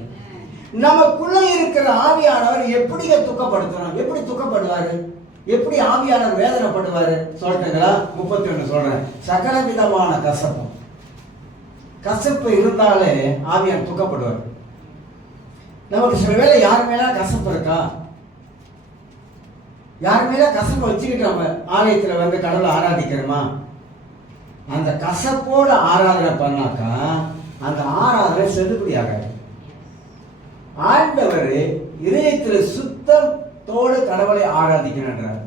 நமக்குள்ள இருக்கிற ஆவியானவர் எப்படி துக்கப்படுத்தணும்? எப்படி துக்கப்படுவாரு? எப்படி ஆவியானவர் வேதனைப்படுவாரு சொல்லிட்டுங்களா? 31 சொல்றேன். சகல விதமான கசப்பு இருந்தாலே ஆவியானவர் துக்கப்படுவார். நமக்கு சில வேளை யார் மேல கசப்பு இருக்கா? யார் மேல கசப்பை வச்சுக்கிட்டு நம்ம ஆலயத்துல கடவுளை ஆராதிக்கிறோமா? அந்த கசப்போட ஆராதனை பண்ணாக்கா அந்த ஆராதனை செல்லுபடி ஆகாது. ஆண்டவர் இதயத்துல சுத்தத்தோடு கடவுளை ஆராதிக்கிறார்.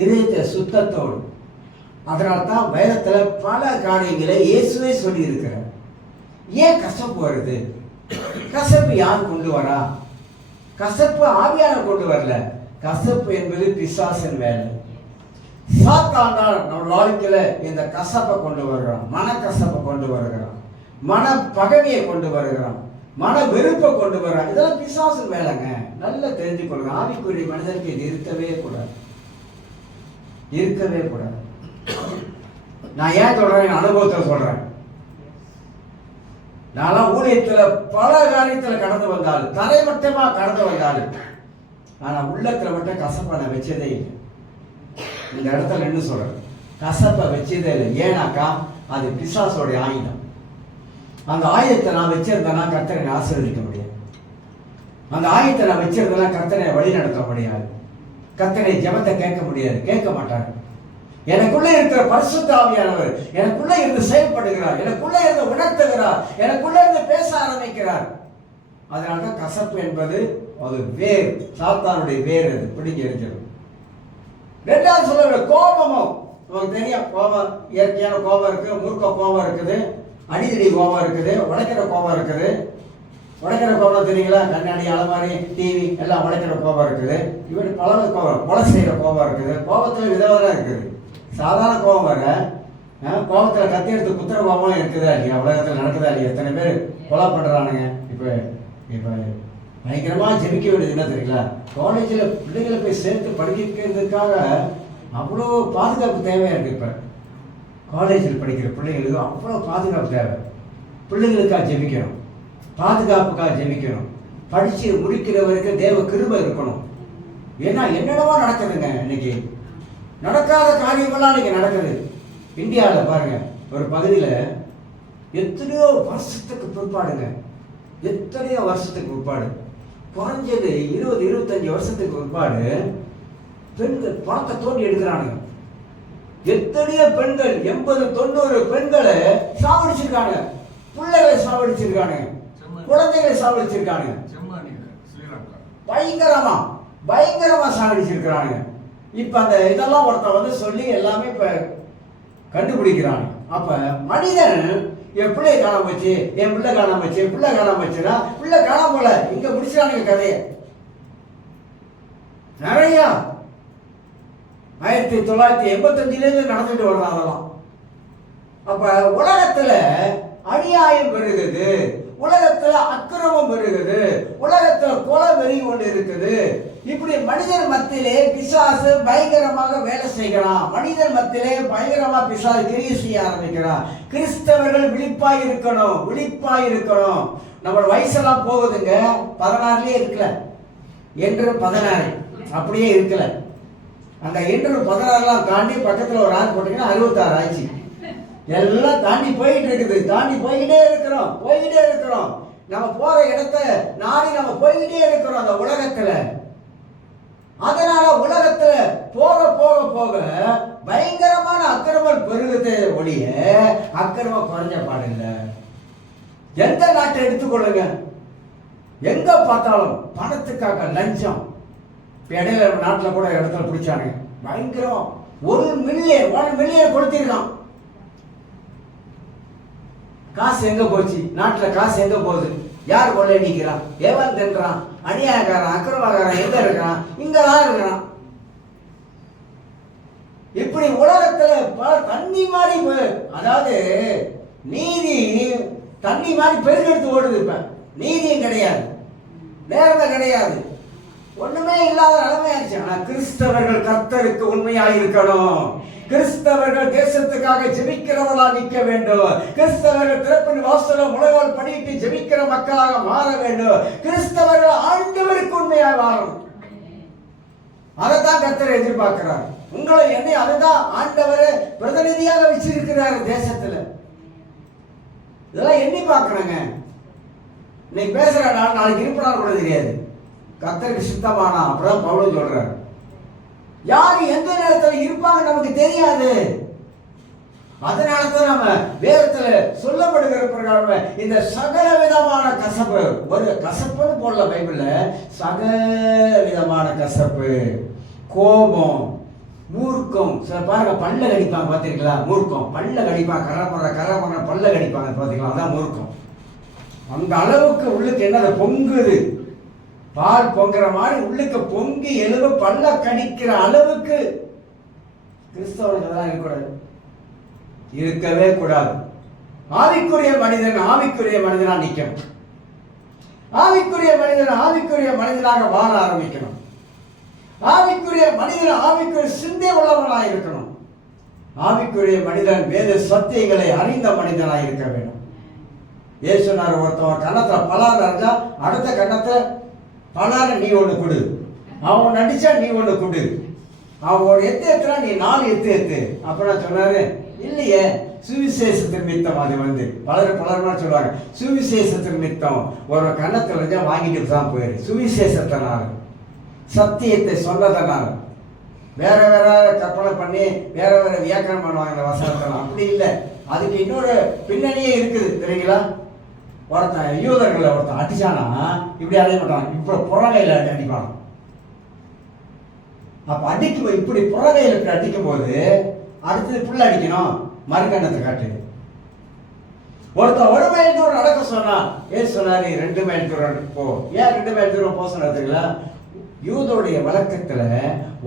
இதயத்தை சுத்தத்தோடு. அதனால்தான் வேதத்துல பல காரியங்களை இயேசுவே சொல்லி இருக்கிறார். ஏன் கசப்பு வருது? கசப்பு யார் கொண்டு வரா? கசப்பு ஆவியானவர் கொண்டு வரல. கசப்பு என்பது பிசாசின் வேலை. சாத்தான் தான் நம்ம வாழ்க்கையில இந்த கசப்பை கொண்டு வருகிறான். மனக்கசப்பை கொண்டு வருகிறான், மன பகைமையை கொண்டு வருகிறான், மன வெறுப்பை கொண்டு வர்றான். இதெல்லாம் பிசாசின் வேலைங்க. நல்லா தெரிஞ்சுக்கொள்ளுங்க. ஆவிக்குரிய மனிதனுக்கு இது இருக்கவே கூடாது, இருக்கவே கூடாது. நான் ஏன் சொல்றேன்? என் அனுபவத்தில் சொல்றேன். நான் ஊழியத்துல பல காரியத்துல கடந்து வந்தாலும், தரைமட்டமா கடந்து வந்தாலும், ஆனா உள்ளத்துல மட்டும் கசப்பை நான் வச்சதே இல்லை. இந்த இடத்துல என்ன சொல்றேன்? கசப்பை வச்சதே இல்லை. ஏன்னாக்கா அது பிசாசோடைய ஆயுதம். அந்த ஆயுதத்தை நான் வச்சிருந்தேன்னா கர்த்தரை ஆசீர்வதிக்க முடியாது. அந்த ஆயுதத்தை நான் வச்சிருந்தேன்னா கர்த்தரை வழி நடத்த முடியாது. கர்த்தரை ஜெபத்தை கேட்க முடியாது, கேட்க மாட்டார். எனக்குள்ள இருக்கிற பரிசுத்த ஆவியானவர் எனக்குள்ள இருந்து செயல்படுகிறார், எனக்குள்ள இருந்து உணர்த்துகிறார், எனக்குள்ள இருந்து பேச ஆரம்பிக்கிறார். அதனால்தான் கசப்பு என்பது அது வேர், சாத்தானுடைய வேர். அது பிடிக்க இருக்கிறது. ரெண்டாவது சொல்ல கோபமும் நமக்கு தெரியும். கோபம், இயற்கையான கோபம் இருக்கு, மூர்க்க கோபம் இருக்குது, அடிதடி கோபம் இருக்குது, உடைக்கிற கோபம் இருக்குது. உடைக்கிற கோபம் தெரியுங்களா? கண்ணாடி, அலமாரி, டிவி எல்லாம் உடைக்கிற கோபம் இருக்குது. இப்படி பல கோபம், கொலை செய்கிற கோபம் இருக்குது. கோபத்தில் விதவெல்லாம் இருக்குது. சாதாரண கோபம் வர, கோபத்தில் கத்தி எடுத்து குத்துற கோபம் இருக்குதா இல்லையா? உலகத்தில் நடக்குதா இல்லையா? எத்தனை பேர் கொலை பண்ணுறானுங்க. இப்போ பயங்கரமாக ஜெபிக்க வேண்டியது என்ன தெரியுங்களா? காலேஜில் பிள்ளைகளை போய் சேர்த்து படிக்கிறதுக்காக அவ்வளோ பாதுகாப்பு தேவையாக இருக்குது. இப்போ காலேஜில் படிக்கிற பிள்ளைங்களுக்கு அவ்வளோ பாதுகாப்பு தேவை. பிள்ளைகளுக்காக ஜெபிக்கணும், பாதுகாப்புக்காக ஜெபிக்கணும். படித்து முடிக்கிற வரைக்கும் தேவ கிருபை இருக்கணும். ஏன்னா என்னென்னவோ நடக்குதுங்க. இன்னைக்கு நடக்காத காரியமெல்லாம் இன்னைக்கு நடக்குது. இந்தியாவில் பாருங்க, ஒரு பகுதியில் எத்தனையோ வருஷத்துக்கு பிற்பாடுங்க, எத்தனையோ வருஷத்துக்கு பிற்பாடு, குறைஞ்சது 20-25 வருஷத்துக்கு பிற்பாடு பெண்கள் பணத்தை தோண்டி எடுக்கிறானுங்க. எத்தனையோ பெண்கள், 80-90 பெண்களை சாவடிச்சிருக்காங்க, பிள்ளைகளை சாவடிச்சிருக்கானுங்க, குழந்தைகளை சாவடிச்சிருக்கானுங்க. பயங்கரமா பயங்கரமா சாவடிச்சிருக்கிறானுங்க. இப்ப அந்த இதெல்லாம் ஒருத்தன் வந்து சொல்லி எல்லாமே இப்ப கண்டுபிடிக்கிறாங்க. அப்ப மனிதன் என் பிள்ளைய காணாம வச்சு, என் பிள்ளை காணாம வச்சு, பிள்ளை காணாம வச்சுனா பிள்ளை காணாம போல இங்க முடிச்சானுங்க கதையை. நிறைய 1985 நடந்துட்டு வர்றான் அதெல்லாம். அப்ப உலகத்துல அநியாயம் பெருகுது, உலகத்துல அக்கிரமம் பெருகுது, உலகத்துல கொலை வெறி கொண்டு இருக்குது. இப்படி மனிதன் மத்தியிலே பிசாசு பயங்கரமாக வேலை செய்கிறான். மனிதன் மத்தியிலே பயங்கரமா பிசாசு கிரியை செய்ய ஆரம்பிக்கிறான். கிறிஸ்தவர்கள் விழிப்பாய் இருக்கணும், விழிப்பாய் இருக்கணும். நம்ம வயசெல்லாம் போகுதுங்க, 16லயே இருக்கல, என்று 16 அப்படியே இருக்கல. அந்த என்று 16 தாண்டி பக்கத்துல ஒரு ஆள் போட்டீங்கன்னா 66 ஆச்சு. எல்லாம் தாண்டி போயிட்டு இருக்குது, தாண்டி போய்கிட்டே இருக்கிறோம். நம்ம போற இடத்த நாடி நம்ம போய்கிட்டே இருக்கிறோம் அந்த உலகத்துல. அதனால உலகத்துல போக போக போக பயங்கரமான அக்கிரமம் பெருகுது ஒழிய அக்கிரமம் குறைஞ்ச பாடில்லை. எந்த நாட்டை எடுத்துக்கொள்ளுங்க, எங்க பார்த்தாலும் பணத்துக்காக லஞ்சம். இடையில நாட்டில் கூட இடத்துல பிடிச்சானுங்க, பயங்கரம். 1 மில்லியன் கொடுத்திருக்கான். காசு எங்க போச்சு? நாட்டில் காசு எங்க போகுது? யார் கொள்ளை அடிக்கிறான்? எவன் தின்றான்? அநியாயக்காரன், அக்கிரமக்காரன் எங்க இருக்கிறான்? இங்கதான் இருக்கிறான். இப்படி உலகத்துல பல தண்ணி மாதிரி, அதாவது நீதி தண்ணி மாதிரி பெருக்கெடுத்து ஓடுது. இப்ப நீதியும் கிடையாது, நேர்மை கிடையாது, ஒண்ணுமே இல்லாத நிலைமையாச்சு. ஆனா கிறிஸ்தவர்கள் கர்த்தருக்கு உண்மையாக இருக்கணும். கிறிஸ்தவர்கள் தேசத்துக்காக ஜெபிக்கிறவர்களா நிற்க வேண்டும். கிறிஸ்தவர்கள் திறப்பின் வாசல முளைவால் படியிட்டு ஜெபிக்கிற மக்களாக மாற வேண்டும். கிறிஸ்தவர்கள் ஆண்டவருக்கு உண்மையாக வாழணும். அதைத்தான் கர்த்தர் எதிர்பார்க்கிறார். உங்களை என்னை அதைதான் ஆண்டவரை பிரதிநிதியாக வச்சிருக்கிறார் தேசத்துல. இதெல்லாம் எண்ணி பார்க்கணுங்க. இன்னைக்கு பேசுற நாள் நாளைக்கு இருப்பனால கூட தெரியாது. கர்த்தருக்கு சித்தமானா அப்படிதான் பவுல் சொல்றாரு. யாரு எந்த நேரத்துல இருப்பாங்க நமக்கு தெரியாது. அதனாலதான் நம்ம வேதத்துல சொல்லப்படுகிற பிரகாரம் இந்த சகல விதமான கசப்பு, ஒரு கசப்புன்னு போடல பைபிள்ல, சகல விதமான கசப்பு, கோபம், மூர்க்கம். சில பாருங்க பல்ல கடிப்பாங்க, பார்த்திருக்கீங்களா? மூர்க்கம், பல்ல கடிப்பாங்க, கரை முறை பல்ல கடிப்பாங்க, பார்த்திங்களா? அதான் மூர்க்கம். அந்த அளவுக்கு உள்ளுக்கு என்ன பொங்குது, பால் பொங்குற மாதிரி உள்ளுக்கு பொங்கி எழுவ பல்ல கடிக்கிற அளவுக்கு கிறிஸ்தவர்கள் தான் இருக்கக்கூடாது, இருக்கவே கூடாது. ஆவிக்குரிய மனிதனா நிற்கணும். ஆவிக்குரிய மனிதனாக வாழ ஆரம்பிக்கணும். ஆவிக்குரிய மனிதன் ஆவிக்குரிய சிந்தை உள்ளவனாக இருக்கணும். ஆவிக்குரிய மனிதன் வேத சத்தியங்களை அறிந்த மனிதனாக இருக்க வேண்டும். ஏசுனார் ஒருத்தவன் கன்னத்துல பலாறு அரைஞ்சா அடுத்த கன்னத்துல பலாறு நீ ஒண்ணு கொடு, அவன் நடிச்சா நீ ஒண்ணு கொடு, அவன் ஒரு எத்துனா நீ 4 எத்து. அப்புறம் சொன்னாரு, இல்லையே சுவிசேஷத்தின் மித்தம். அது பலர் சொல்லுவாங்க, சுவிசேஷத்தின் மித்தம் ஒரு கன்னத்துல இருந்தா வாங்கிட்டு தான் போயிரு. சுவிசேஷத்தினால, சத்தியத்தை சொன்னதனால. வேற கற்பனை பண்ணி வேற வியாக்கியானம் பண்ணுவாங்க இந்த வசனத்தெல்லாம். அப்படி இல்லை, அதுக்கு இன்னொரு பின்னணியே இருக்குது தெரியுங்களா? ஒருத்தன் யூதர்களை ஒருத்தன் அடிச்சானா இப்படி அடைய மாட்டான், இப்ப புறவையில அடிப்பான். அப்ப அடிக்கும், இப்படி புறவையில இப்படி அடிக்கும் போது அடுத்தது புள்ள அடிக்கணும், மறுகண்ணத்தை காட்டு. ஒருத்தன் 1 மைல் தூரம் நடக்க சொன்னா, சொன்னாரு 2 மைல் தூரம் போ. ஏன் 2 மைல் தூரம் போக சொன்னதுங்களா? யூதோடைய வழக்கத்துல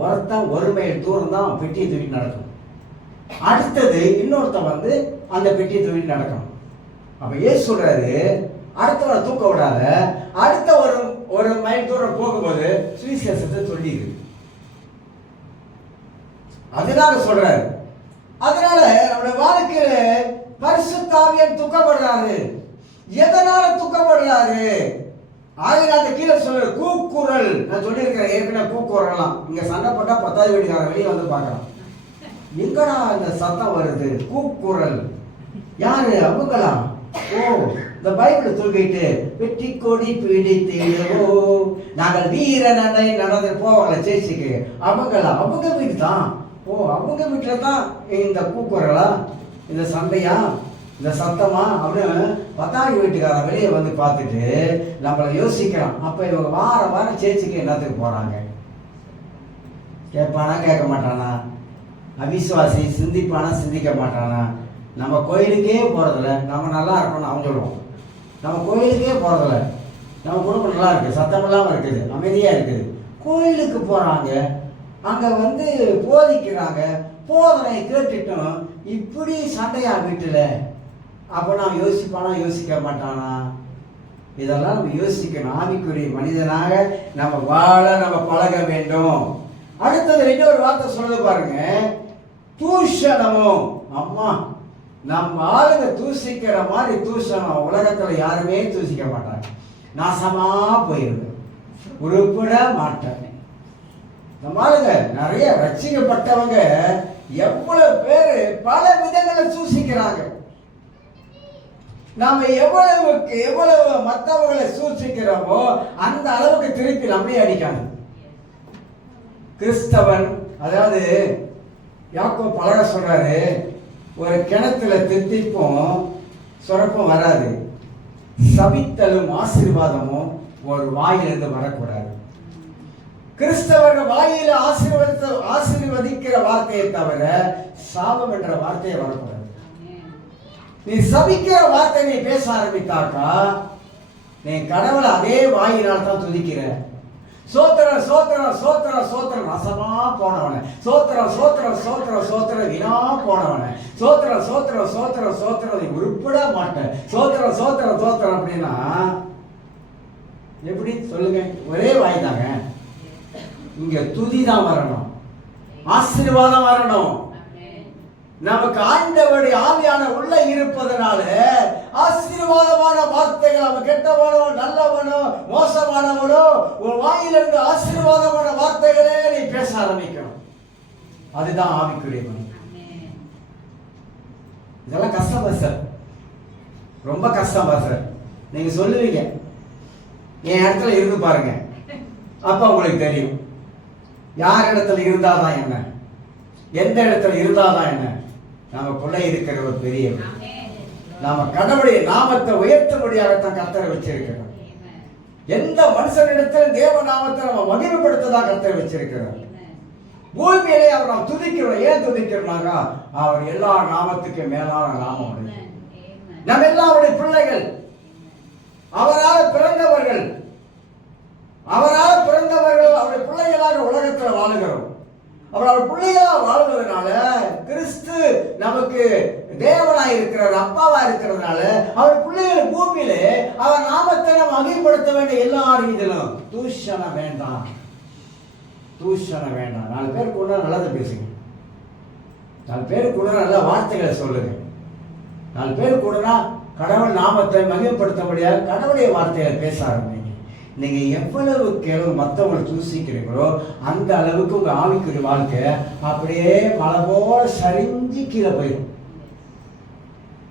ஒருத்தன் 1 மைல் தூரம் தான் பெட்டியை தூக்கிட்டு நடக்கும், அடுத்தது இன்னொருத்தன் அந்த பெட்டியை தூக்கிட்டு நடக்கணும். அப்ப சொல்றாரு, அடுத்தவனை தூக்க விடாத, அடுத்த ஒரு மைல் தூரம் போகும்போது சுவிசேஷத்தை சொல்லிடு. அதனால சொல்றாரு. அதனால நம்முடைய வாழ்க்கையில பரிசுத்த ஆவியானவர் துக்கப்படுறாரு. எதனால துக்கப்படுறாரு? ஆதிகாந்த கீழே சொல்ற கூக்குரல். நான் சொல்லியிருக்கிறேன் ஏற்கனவே, கூக்குரலாம் இங்க சண்டை போட்டா 10வது வீட்டுக்காரன் வெளியே வந்து பார்க்கலாம், எங்கடா இந்த சத்தம் வருது, கூக்குரல். யாரு? அவங்களா? ஓ, இந்த பைபிள் தூக்கிட்டு வெற்றி கொடி பிடித்தோ நாங்கள் வீர நடை நடந்து போவாங்கள சேச்சிக்கு, அவங்களா? அவங்க வீட்டு தான். ஓ, அவங்க வீட்டுல தான் இந்த கூக்குரலா, இந்த சண்டையா, இந்த சத்தமா அப்படின்னு 10வது வீட்டுக்காரன் வெளியே வந்து பார்த்துட்டு நம்மளை யோசிக்கிறான். அப்ப இவங்க வாரம் சேச்சிக்கு என்னத்துக்கு போறாங்க? கேட்பானா? கேட்க மாட்டானா? அவிசுவாசி சிந்திப்பானா? சிந்திக்க மாட்டானா? நம்ம கோயிலுக்கே போறதில்ல, நம்ம நல்லா இருக்கணும்னு அவன் சொல்லுவோம். நம்ம கோயிலுக்கே போறதில்ல, நம்ம குடும்பம் நல்லா இருக்கு, சத்தம் இல்லாம இருக்குது, அமைதியா இருக்குது. கோயிலுக்கு போறாங்க, அங்க போதிக்கிறாங்க, போதனை கேட்டுட்டோம், இப்படி சண்டையா வீட்டுல. அப்ப நாம் யோசிப்பானா? யோசிக்க மாட்டானா? இதெல்லாம் நம்ம யோசிக்கணும். ஆவிக்குரிய மனிதனாக நம்ம வாழ நம்ம பழக வேண்டும். அடுத்தது இன்னொரு வார்த்தை சொல்லுது பாருங்க, தூஷணமும். அம்மா, நம்ம ஆளுங்க தூசிக்கிற மாதிரி தூஷணம் உலகத்துல யாருமே தூசிக்க மாட்டாங்க. நாசமா போயிருது, உருப்பிட மாட்டாங்க. நம்ம ஆளுங்க நிறைய ரட்சிக்கப்பட்டவங்க எவ்வளவு பேரு பல விதங்களை தூசிக்கிறாங்க. நாம எவ்வளவு மற்றவங்களை சூழ்ச்சிக்கிறோமோ அந்த அளவுக்கு திருப்பி நம்மளே அடிக்காது. கிறிஸ்தவன், அதாவது யாக்கோபு பழக சொல்றாரு, ஒரு கிணத்துல தித்திப்பும் சுரப்பும் வராது, சபித்தலும் ஆசீர்வாதமும் ஒரு வாயிலிருந்து வரக்கூடாது. கிறிஸ்தவர்கள் வாயில ஆசீர்வதிக்கிற வார்த்தையை தவிர சாபம் என்ற வார்த்தையை வரக்கூடாது. நீ சபிக்கிற வார்த்தை நீ பேச ஆரம்பித்தாக்கா நீ கடவுளை அதே வாயினால் தான் துதிக்கிற. சோத்திரம் சோத்திரம் சோத்திரம் சோத்திரம் ரசமா போனவன, சோத்திரம் சோத்திரம் சோத்திரம் சோத்திரம் வீணா போனவன, சோத்திரம் சோத்திரம் சோத்திரம் சோத்திரம் நீ உருப்பிட மாட்டேன். சோத்திரம் சோத்திரம் சோத்திரம் அப்படின்னா எப்படி சொல்லுங்க? ஒரே வாய் தாங்க. இங்க துதி தான் வரணும், ஆசீர்வாதம் வரணும். நமக்கு ஆண்டவருடைய ஆவியான உள்ள இருப்பதனால ஆசீர்வாதமான வார்த்தைகள், அவன் கெட்டவனோ நல்லவனோ மோசமானவனோ உன் வாயிலிருந்து ஆசீர்வாதமான வார்த்தைகளே நீ பேச ஆரம்பிக்கணும். அதுதான் ஆவிக்குரிய மனிதன். இதெல்லாம் கஷ்டம் சார், ரொம்ப கஷ்டம் சார். நீங்க சொல்லுவீங்க, என் இடத்துல இருந்து பாருங்க, அப்ப உங்களுக்கு தெரியும் யார் இடத்துல இருந்தாதான் என்ன, எந்த இடத்துல இருந்தாதான் என்ன. நமக்குள்ள இருக்கிற ஒரு பெரிய, நாம கடவுளுடைய நாமத்தை உயர்த்தும்படியாகத்தான் கர்த்தரை வச்சிருக்கிறோம். எந்த மனுஷனிடத்தில் தேவ நாமத்தை நம்ம மகிமைப்படுத்ததான் கர்த்தரை வச்சிருக்கிறோம். பூமியிலே அவர் நாம் துதிக்கிறோம். ஏன் துதிக்கிறோம்னாங்க, அவர் எல்லா நாமத்துக்கு மேலான நாமம் உடையவர். நம்ம எல்லாருடைய பிள்ளைகள், அவரால் பிறந்தவர்கள், அவருடைய பிள்ளைகளாக உலகத்தில் வாழுகிறோம். அவரோட பிள்ளைகளாக வாழ்வதனால கிறிஸ்து நமக்கு தேவனாய் இருக்கிறார், அப்பாவா இருக்கிறதுனால அவர் பிள்ளைகள் பூமியிலே அவர் நாமத்தை நாம் மகிமைப்படுத்த வேண்டிய எல்லா ரீதியிலும் தூஷணம் வேண்டாம், தூஷணம் வேண்டாம். 4 பேர் கூட நல்லதை பேசுங்க, 4 பேர் கூட நல்ல வார்த்தைகளை சொல்லுங்க. 4 பேர் கூடனா கடவுள் நாமத்தை மகிமைப்படுத்தபடியாக கடவுளுடைய வார்த்தைகளை பேச ஆரம்பிங்க. நீங்க எவ்வளவுக்கு மற்றவங்களை தூசிக்கிறீங்களோ அந்த அளவுக்கு உங்க ஆவிக்குரிய வாழ்க்கை அப்படியே மலை போல சரிஞ்சு கீழே போயிடும்.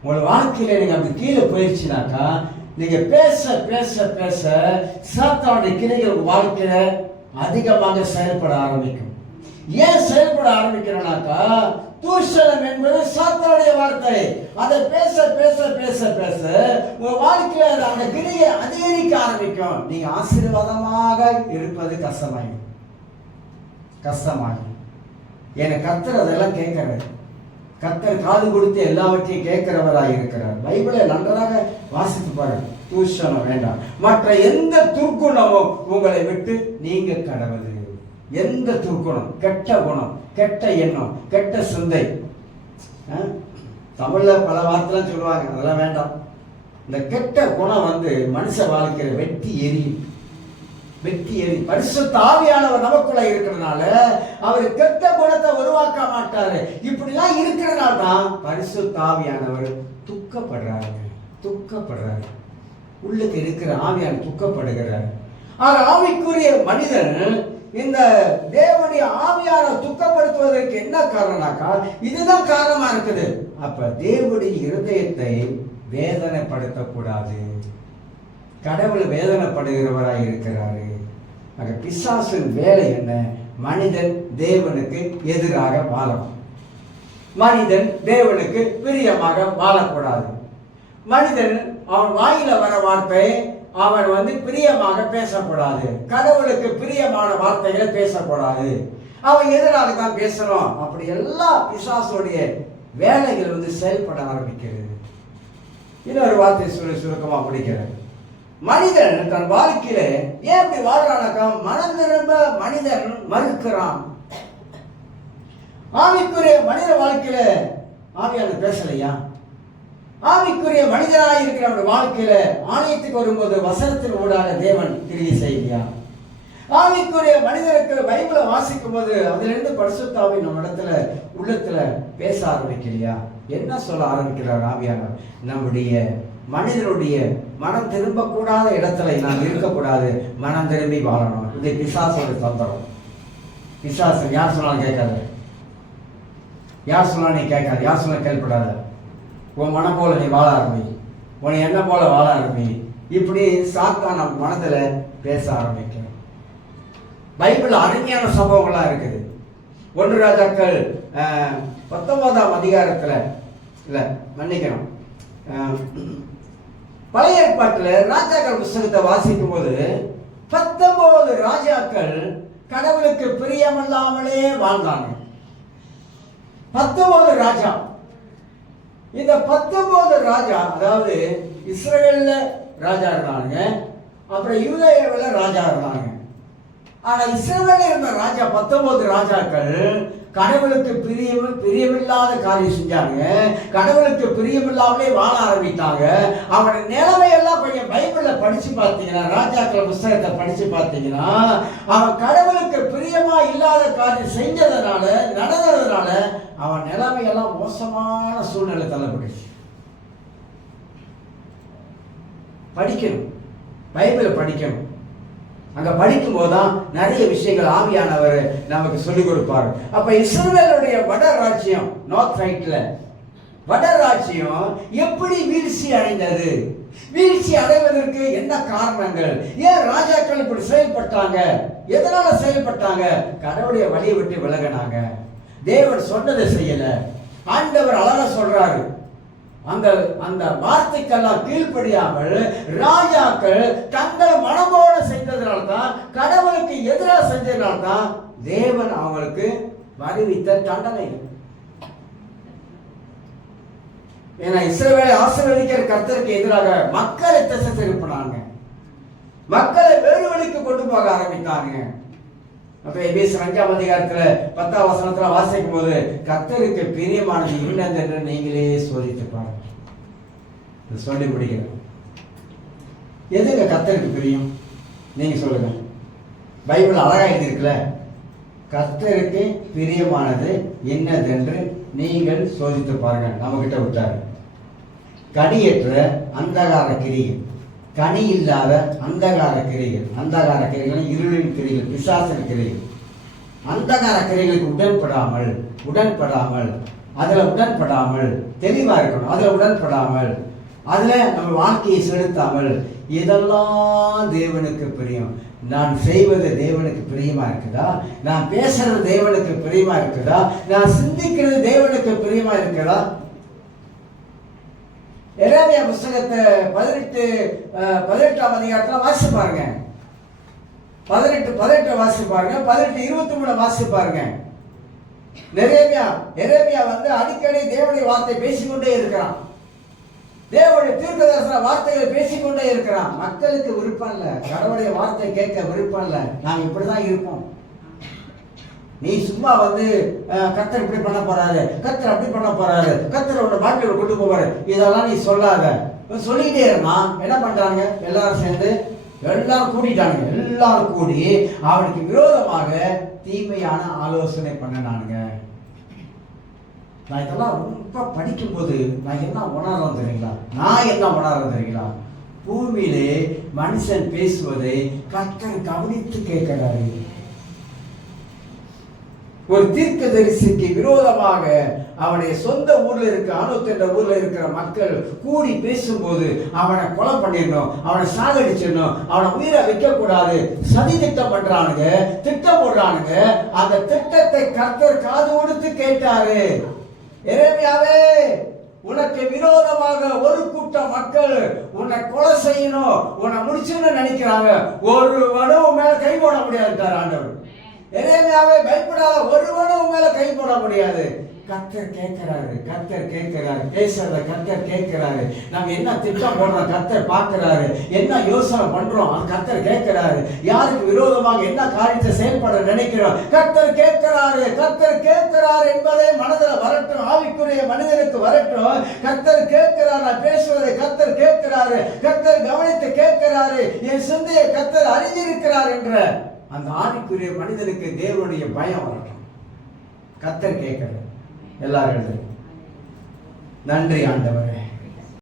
உங்களோட வாழ்க்கையில நீங்க அப்படி கீழே போயிடுச்சுனாக்கா நீங்க பேச பேச பேச சாத்தானுடைய கிளைகள் உங்க வாழ்க்கையில அதிகமாக செயல்பட ஆரம்பிக்கும். ஏன் செயல்பட ஆரம்பிக்கிறனாக்கா, தூஷணம் என்பது சாத்தானுடைய வார்த்தை. அதை பேச பேச பேச பேச உங்க வாழ்க்கையில அந்த கிரியை அதிகரிக்க ஆரம்பிக்கும். நீங்க ஆசீர்வாதமாக இருப்பது கஷ்டமாகி ஏன்னா கர்த்தர் அதெல்லாம் கேட்கிறார். கர்த்தர் காது கொடுத்து எல்லாவற்றையும் கேட்கிறவராக இருக்கிறார். பைபிளை நன்றாக வாசித்து பாருங்க. தூஷணம் வேண்டாம். மற்ற எந்த துர்க்குணமும் உங்களை விட்டு நீங்க கடவுள். எந்த துர்க்குணம், கெட்ட குணம், கெட்ட எண்ணம், கெட்ட சிந்தை, தமிழ்ல பல வார்த்தைலாம் சொல்லுவாங்க, அதெல்லாம் வேண்டாம். இந்த கெட்ட குணம் மனுஷ வாழ்க்கையில வெட்டி எரியும். பரிசுத்த ஆவியானவர் நமக்குள்ள இருக்கிறதுனால அவர் கெட்ட குணத்தை உருவாக்க மாட்டாரு. இப்படிலாம் இருக்கிறதுனால தான் பரிசுத்த ஆவியானவர் துக்கப்படுறாரு. உள்ளுக்கு இருக்கிற ஆவியான துக்கப்படுகிறார். ஆக ஆவிக்குரிய மனிதன் இந்த தேவனுடைய ஆவியான துக்கப்படுத்துவதற்கு என்ன காரணம்னாக்கா, இதுதான் காரணமா இருக்குது. அப்ப தேவனுடைய இருதயத்தை வேதனைப்படுத்தக்கூடாது. கடவுள் வேதனைப்படுகிறவராய் இருக்கிறாரு. ஆக பிசாசின் வேலை என்ன? மனிதன் தேவனுக்கு எதிராக வாழணும். மனிதன் தேவனுக்கு பிரியமாக வாழக்கூடாது. மனிதன் அவன் வாயில வர வார்த்தை அவன் பிரியமாக பேசக்கூடாது. கடவுளுக்கு பிரியமான வார்த்தைகளை பேசக்கூடாது. அவன் எதிராக தான் பேசணும். அப்படி எல்லா பிசாசுடைய வேலைகள் செயல்பட ஆரம்பிக்கிறது. இன்னொரு வார்த்தை சொல்லி சுருக்கமா முடிக்கிறது. மனிதன் தன் வாழ்க்கையில ஏன் இப்படி வாழ்றானாக்கா, மனம் திரும்ப மனிதன் மறுக்கிறான். ஆவிக்குரிய மனித வாழ்க்கையில ஆவியான பேசலையா? ஆவிக்குரிய மனிதனாக இருக்கிற நம்முடைய வாழ்க்கையில ஆலயத்துக்கு வரும்போது வசனத்தின் ஊடாக தேவன் கிரியை செய்யா? ஆவிக்குரிய மனிதனுக்கு பைபிளை வாசிக்கும் போது அதிலிருந்து பரிசுத்த ஆவி நம்ம உள்ளத்துல பேச ஆரம்பிக்கலையா? என்ன சொல்ல ஆரம்பிக்கிறார் ஆவியானவர்? நம்முடைய மனிதனுடைய மனம் திரும்பக்கூடாத இடத்துல நாம் இருக்கக்கூடாது, மனம் திரும்பி வாழணும். இது பிசாசோட தந்திரம். பிசாசு யார் சொன்னாலும் கேட்காது, யார் சொன்னாலும் நீ கேட்காது, யார் சொன்னாலும் கேள்விப்படாத. உன் மனம் போல நீ வாழ ஆரம்பி, உன் எண்ணம் போல வாழ ஆரம்பி. இப்படி சாத்தான் நம்ம மனதில் பேச ஆரம்பிக்கும். பைபிள் அருமையான சம்பவங்கள்லாம் இருக்குது. 1 ராஜாக்கள் 19ஆம் அதிகாரத்தில் இல்லை மன்னிக்கணும், பழைய ஏற்பாட்டில் ராஜாக்கள் புத்தகத்தை வாசிக்கும் போது 19 ராஜாக்கள் கடவுளுக்கு பிரியமில்லாமலே வாழ்ந்தாங்க. 19 ராஜா. இந்த 19 ராஜா, அதாவது இஸ்ரவேல்ல ராஜா இருந்தாங்க, அப்புறம் யூதேயாவில ராஜா இருந்தாங்க. ஆனா இஸ்ரவேல்ல இருந்த ராஜா 19 ராஜாக்கள் கடவுளுக்கு பிரியமில்லாத காரியம் செஞ்சாங்க. கடவுளுக்கு பிரியமில்லாமலே வாழ ஆரம்பித்தாங்க. அவனுடைய நிலைமையெல்லாம் கொஞ்சம் பைபிள்ல படிச்சு பார்த்தீங்கன்னா, ராஜாக்கள் புஸ்தகத்தை படிச்சு பார்த்தீங்கன்னா, அவன் கடவுளுக்கு பிரியமா இல்லாத காரியம் செஞ்சதுனால நடந்ததுனால அவன் நிலைமையெல்லாம் மோசமான சூழ்நிலை தள்ளப்பட்டுச்சு. படிக்கணும், பைபிளை படிக்கணும். அங்க படிக்கும் போதுதான் நிறைய விஷயங்கள் ஆவியானவர் நமக்கு சொல்லிக் கொடுப்பார். அப்ப இஸ்ரவேலுடைய வட ராஜ்யம், நார்த் ரைட்ல வட ராஜ்யம் எப்படி வீழ்ச்சி அடைந்தது? வீழ்ச்சி அடைவதற்கு என்ன காரணங்கள்? ஏன் ராஜாக்கள் இப்படி செயல்பட்டாங்க? எதனால செயல்பட்டாங்க? கடவுளுடைய வழியை விட்டு விலகினாங்க. தேவன் சொன்னதை செய்யல. ஆண்டவர் அழகா சொல்றாரு, அந்த அந்த வார்த்தைக்கெல்லாம் கீழ்ப்படியாமல் ராஜாக்கள் தங்கள் மனமோட செஞ்சதுனால்தான், கடவுளுக்கு எதிராக செஞ்சதுனால்தான் தேவன் அவங்களுக்கு வருவித்த தண்டனை. ஏன்னா இஸ்ரவேலை ஆசீர்வதிக்கிற கர்த்தருக்கு எதிராக மக்களை திசை திருப்பினாங்க, மக்களை வேறு வழிக்கு கொண்டு போக ஆரம்பித்தாங்க. அப்ப எபேசியர் 5ஆம் அதிகாரத்துல 10ஆம் வசனத்துல வாசிக்கும் போது கர்த்தருக்கு பிரியமானது என்னதென்று நீங்களே சோதித்து பாருங்க சொல்லி முடிக்கிறேன். எதுங்க கர்த்தருக்கு பிரியம்? நீங்க சொல்லுங்க. பைபிள் அழகா எழுதியிருக்குல, கர்த்தருக்கு பிரியமானது என்னதென்று நீங்கள் சோதித்து பாருங்க. நம்ம கிட்ட விட்டாரு. கனியற்ற அந்தகார கிரிகள், கனி இல்லாத அந்தகார கிரிகள், அந்தகார கிரிகள் இருளின் கிரிகள், பிசாசின் கிரிகள், அந்தகார கிரிகளுக்கு உடன்படாமல் அதுல உடன்படாமல் தெளிவா இருக்கணும். அதுல உடன்படாமல் அதுல நம்ம வாழ்க்கையை செலுத்தாமல், இதெல்லாம் தேவனுக்கு பிரியம். நான் செய்வது தேவனுக்கு பிரியமா இருக்குதா? நான் பேசுறது தேவனுக்கு பிரியமா இருக்குதா? நான் சிந்திக்கிறது தேவனுக்கு பிரியமா இருக்குதா? எரேமியா புத்தகத்தை 18ஆம் அதிகாரத்துல வாசி பாருங்க. 18 வாசி பாருங்க. 18:23 வாசி பாருங்க. எரேமியா அடிக்கடி தேவனுடைய வார்த்தை பேசிக்கொண்டே இருக்கிறான். தேவனுடைய தீர்க்கதரிசன வார்த்தைகளை பேசிக்கொண்டே இருக்கிறான். மக்களுக்கு விருப்பம் இல்லை, கடவுளுடைய வார்த்தை கேட்க விருப்பம் இல்லை. நாங்க இப்படிதான் இருப்போம். நீ சும்மா கர்த்தர் இப்படி பண்ண போறாரு, கர்த்தர் அப்படி பண்ண போறாரு, கர்த்தர் உன்னை பாட்டில கொண்டு போவாரு, இதெல்லாம் நீ சொல்லாத. சொல்லிட்டே இருந்தான். என்ன பண்றாங்க? எல்லாரும் சேர்ந்து எல்லாரும் கூடிட்டாங்க. எல்லாரும் கூடி அவனுக்கு விரோதமாக தீமையான ஆலோசனை பண்ணனானுங்க. நான் இதெல்லாம் ரொம்ப படிக்கும் போது நான் என்ன உணர்றேன் தெரியுங்களா? பூமியிலே மனுஷன் பேசுவதை கர்த்தர் கவனித்து கேட்கிறாரு. ஒரு தீர்க்கதரிசிக்கு விரோதமாக அவனுடைய சொந்த ஊர்ல இருக்க ஆனோத் என்ற ஊர்ல இருக்கிற மக்கள் கூடி பேசும்போது அவனை கொலை பண்ணிடணும், அவனை சாகடிச்சிடணும், அவனை உயிரை வைக்க கூடாது, சதி திட்டம் பண்றானுங்க, திட்டம் போடுறானுங்க. அந்த திட்டத்தை கர்த்தர் காது கொடுத்து கேட்டாரு. எரேமியாவே, உனக்கு விரோதமாக ஒரு கூட்டம் மக்கள் உன்னை கொலை செய்யணும், உன்னை முடிச்சுன்னு நினைக்கிறாங்க. ஒருவனும் மேல கை போட முடியாது ஆண்டவர். எரேமியாவே, பயப்படாத, ஒருவனும் மேல கை போட முடியாது. கர்த்தர் கேட்கிறாரு, பேசுறத கர்த்தர் கேட்கிறாரு. நம்ம என்ன திட்டம் போடுறோம் கர்த்தர் பார்க்கிறாரு, என்ன யோசனை பண்றோம் கர்த்தர் கேட்கிறாரு. யாருக்கு விரோதமாக என்ன காரியத்தை செயல்பட நினைக்கிறோம் கர்த்தர் கேட்கிறாரு என்பதை மனதில் வரட்டும், ஆவிக்குரிய மனிதனுக்கு வரட்டும். கர்த்தர் கேட்கிறார், நான் பேசுவதை கர்த்தர் கேட்கிறாரு, கர்த்தர் கவனித்து கேட்கிறாரு, என் சிந்தையை கர்த்தர் அறிந்திருக்கிறார் என்ற அந்த ஆவிக்குரிய மனிதனுக்கு தேவனுடைய பயம் வரட்டும். கர்த்தர் கேட்கிறார். எல்லாரும் நன்றி ஆண்டவரே.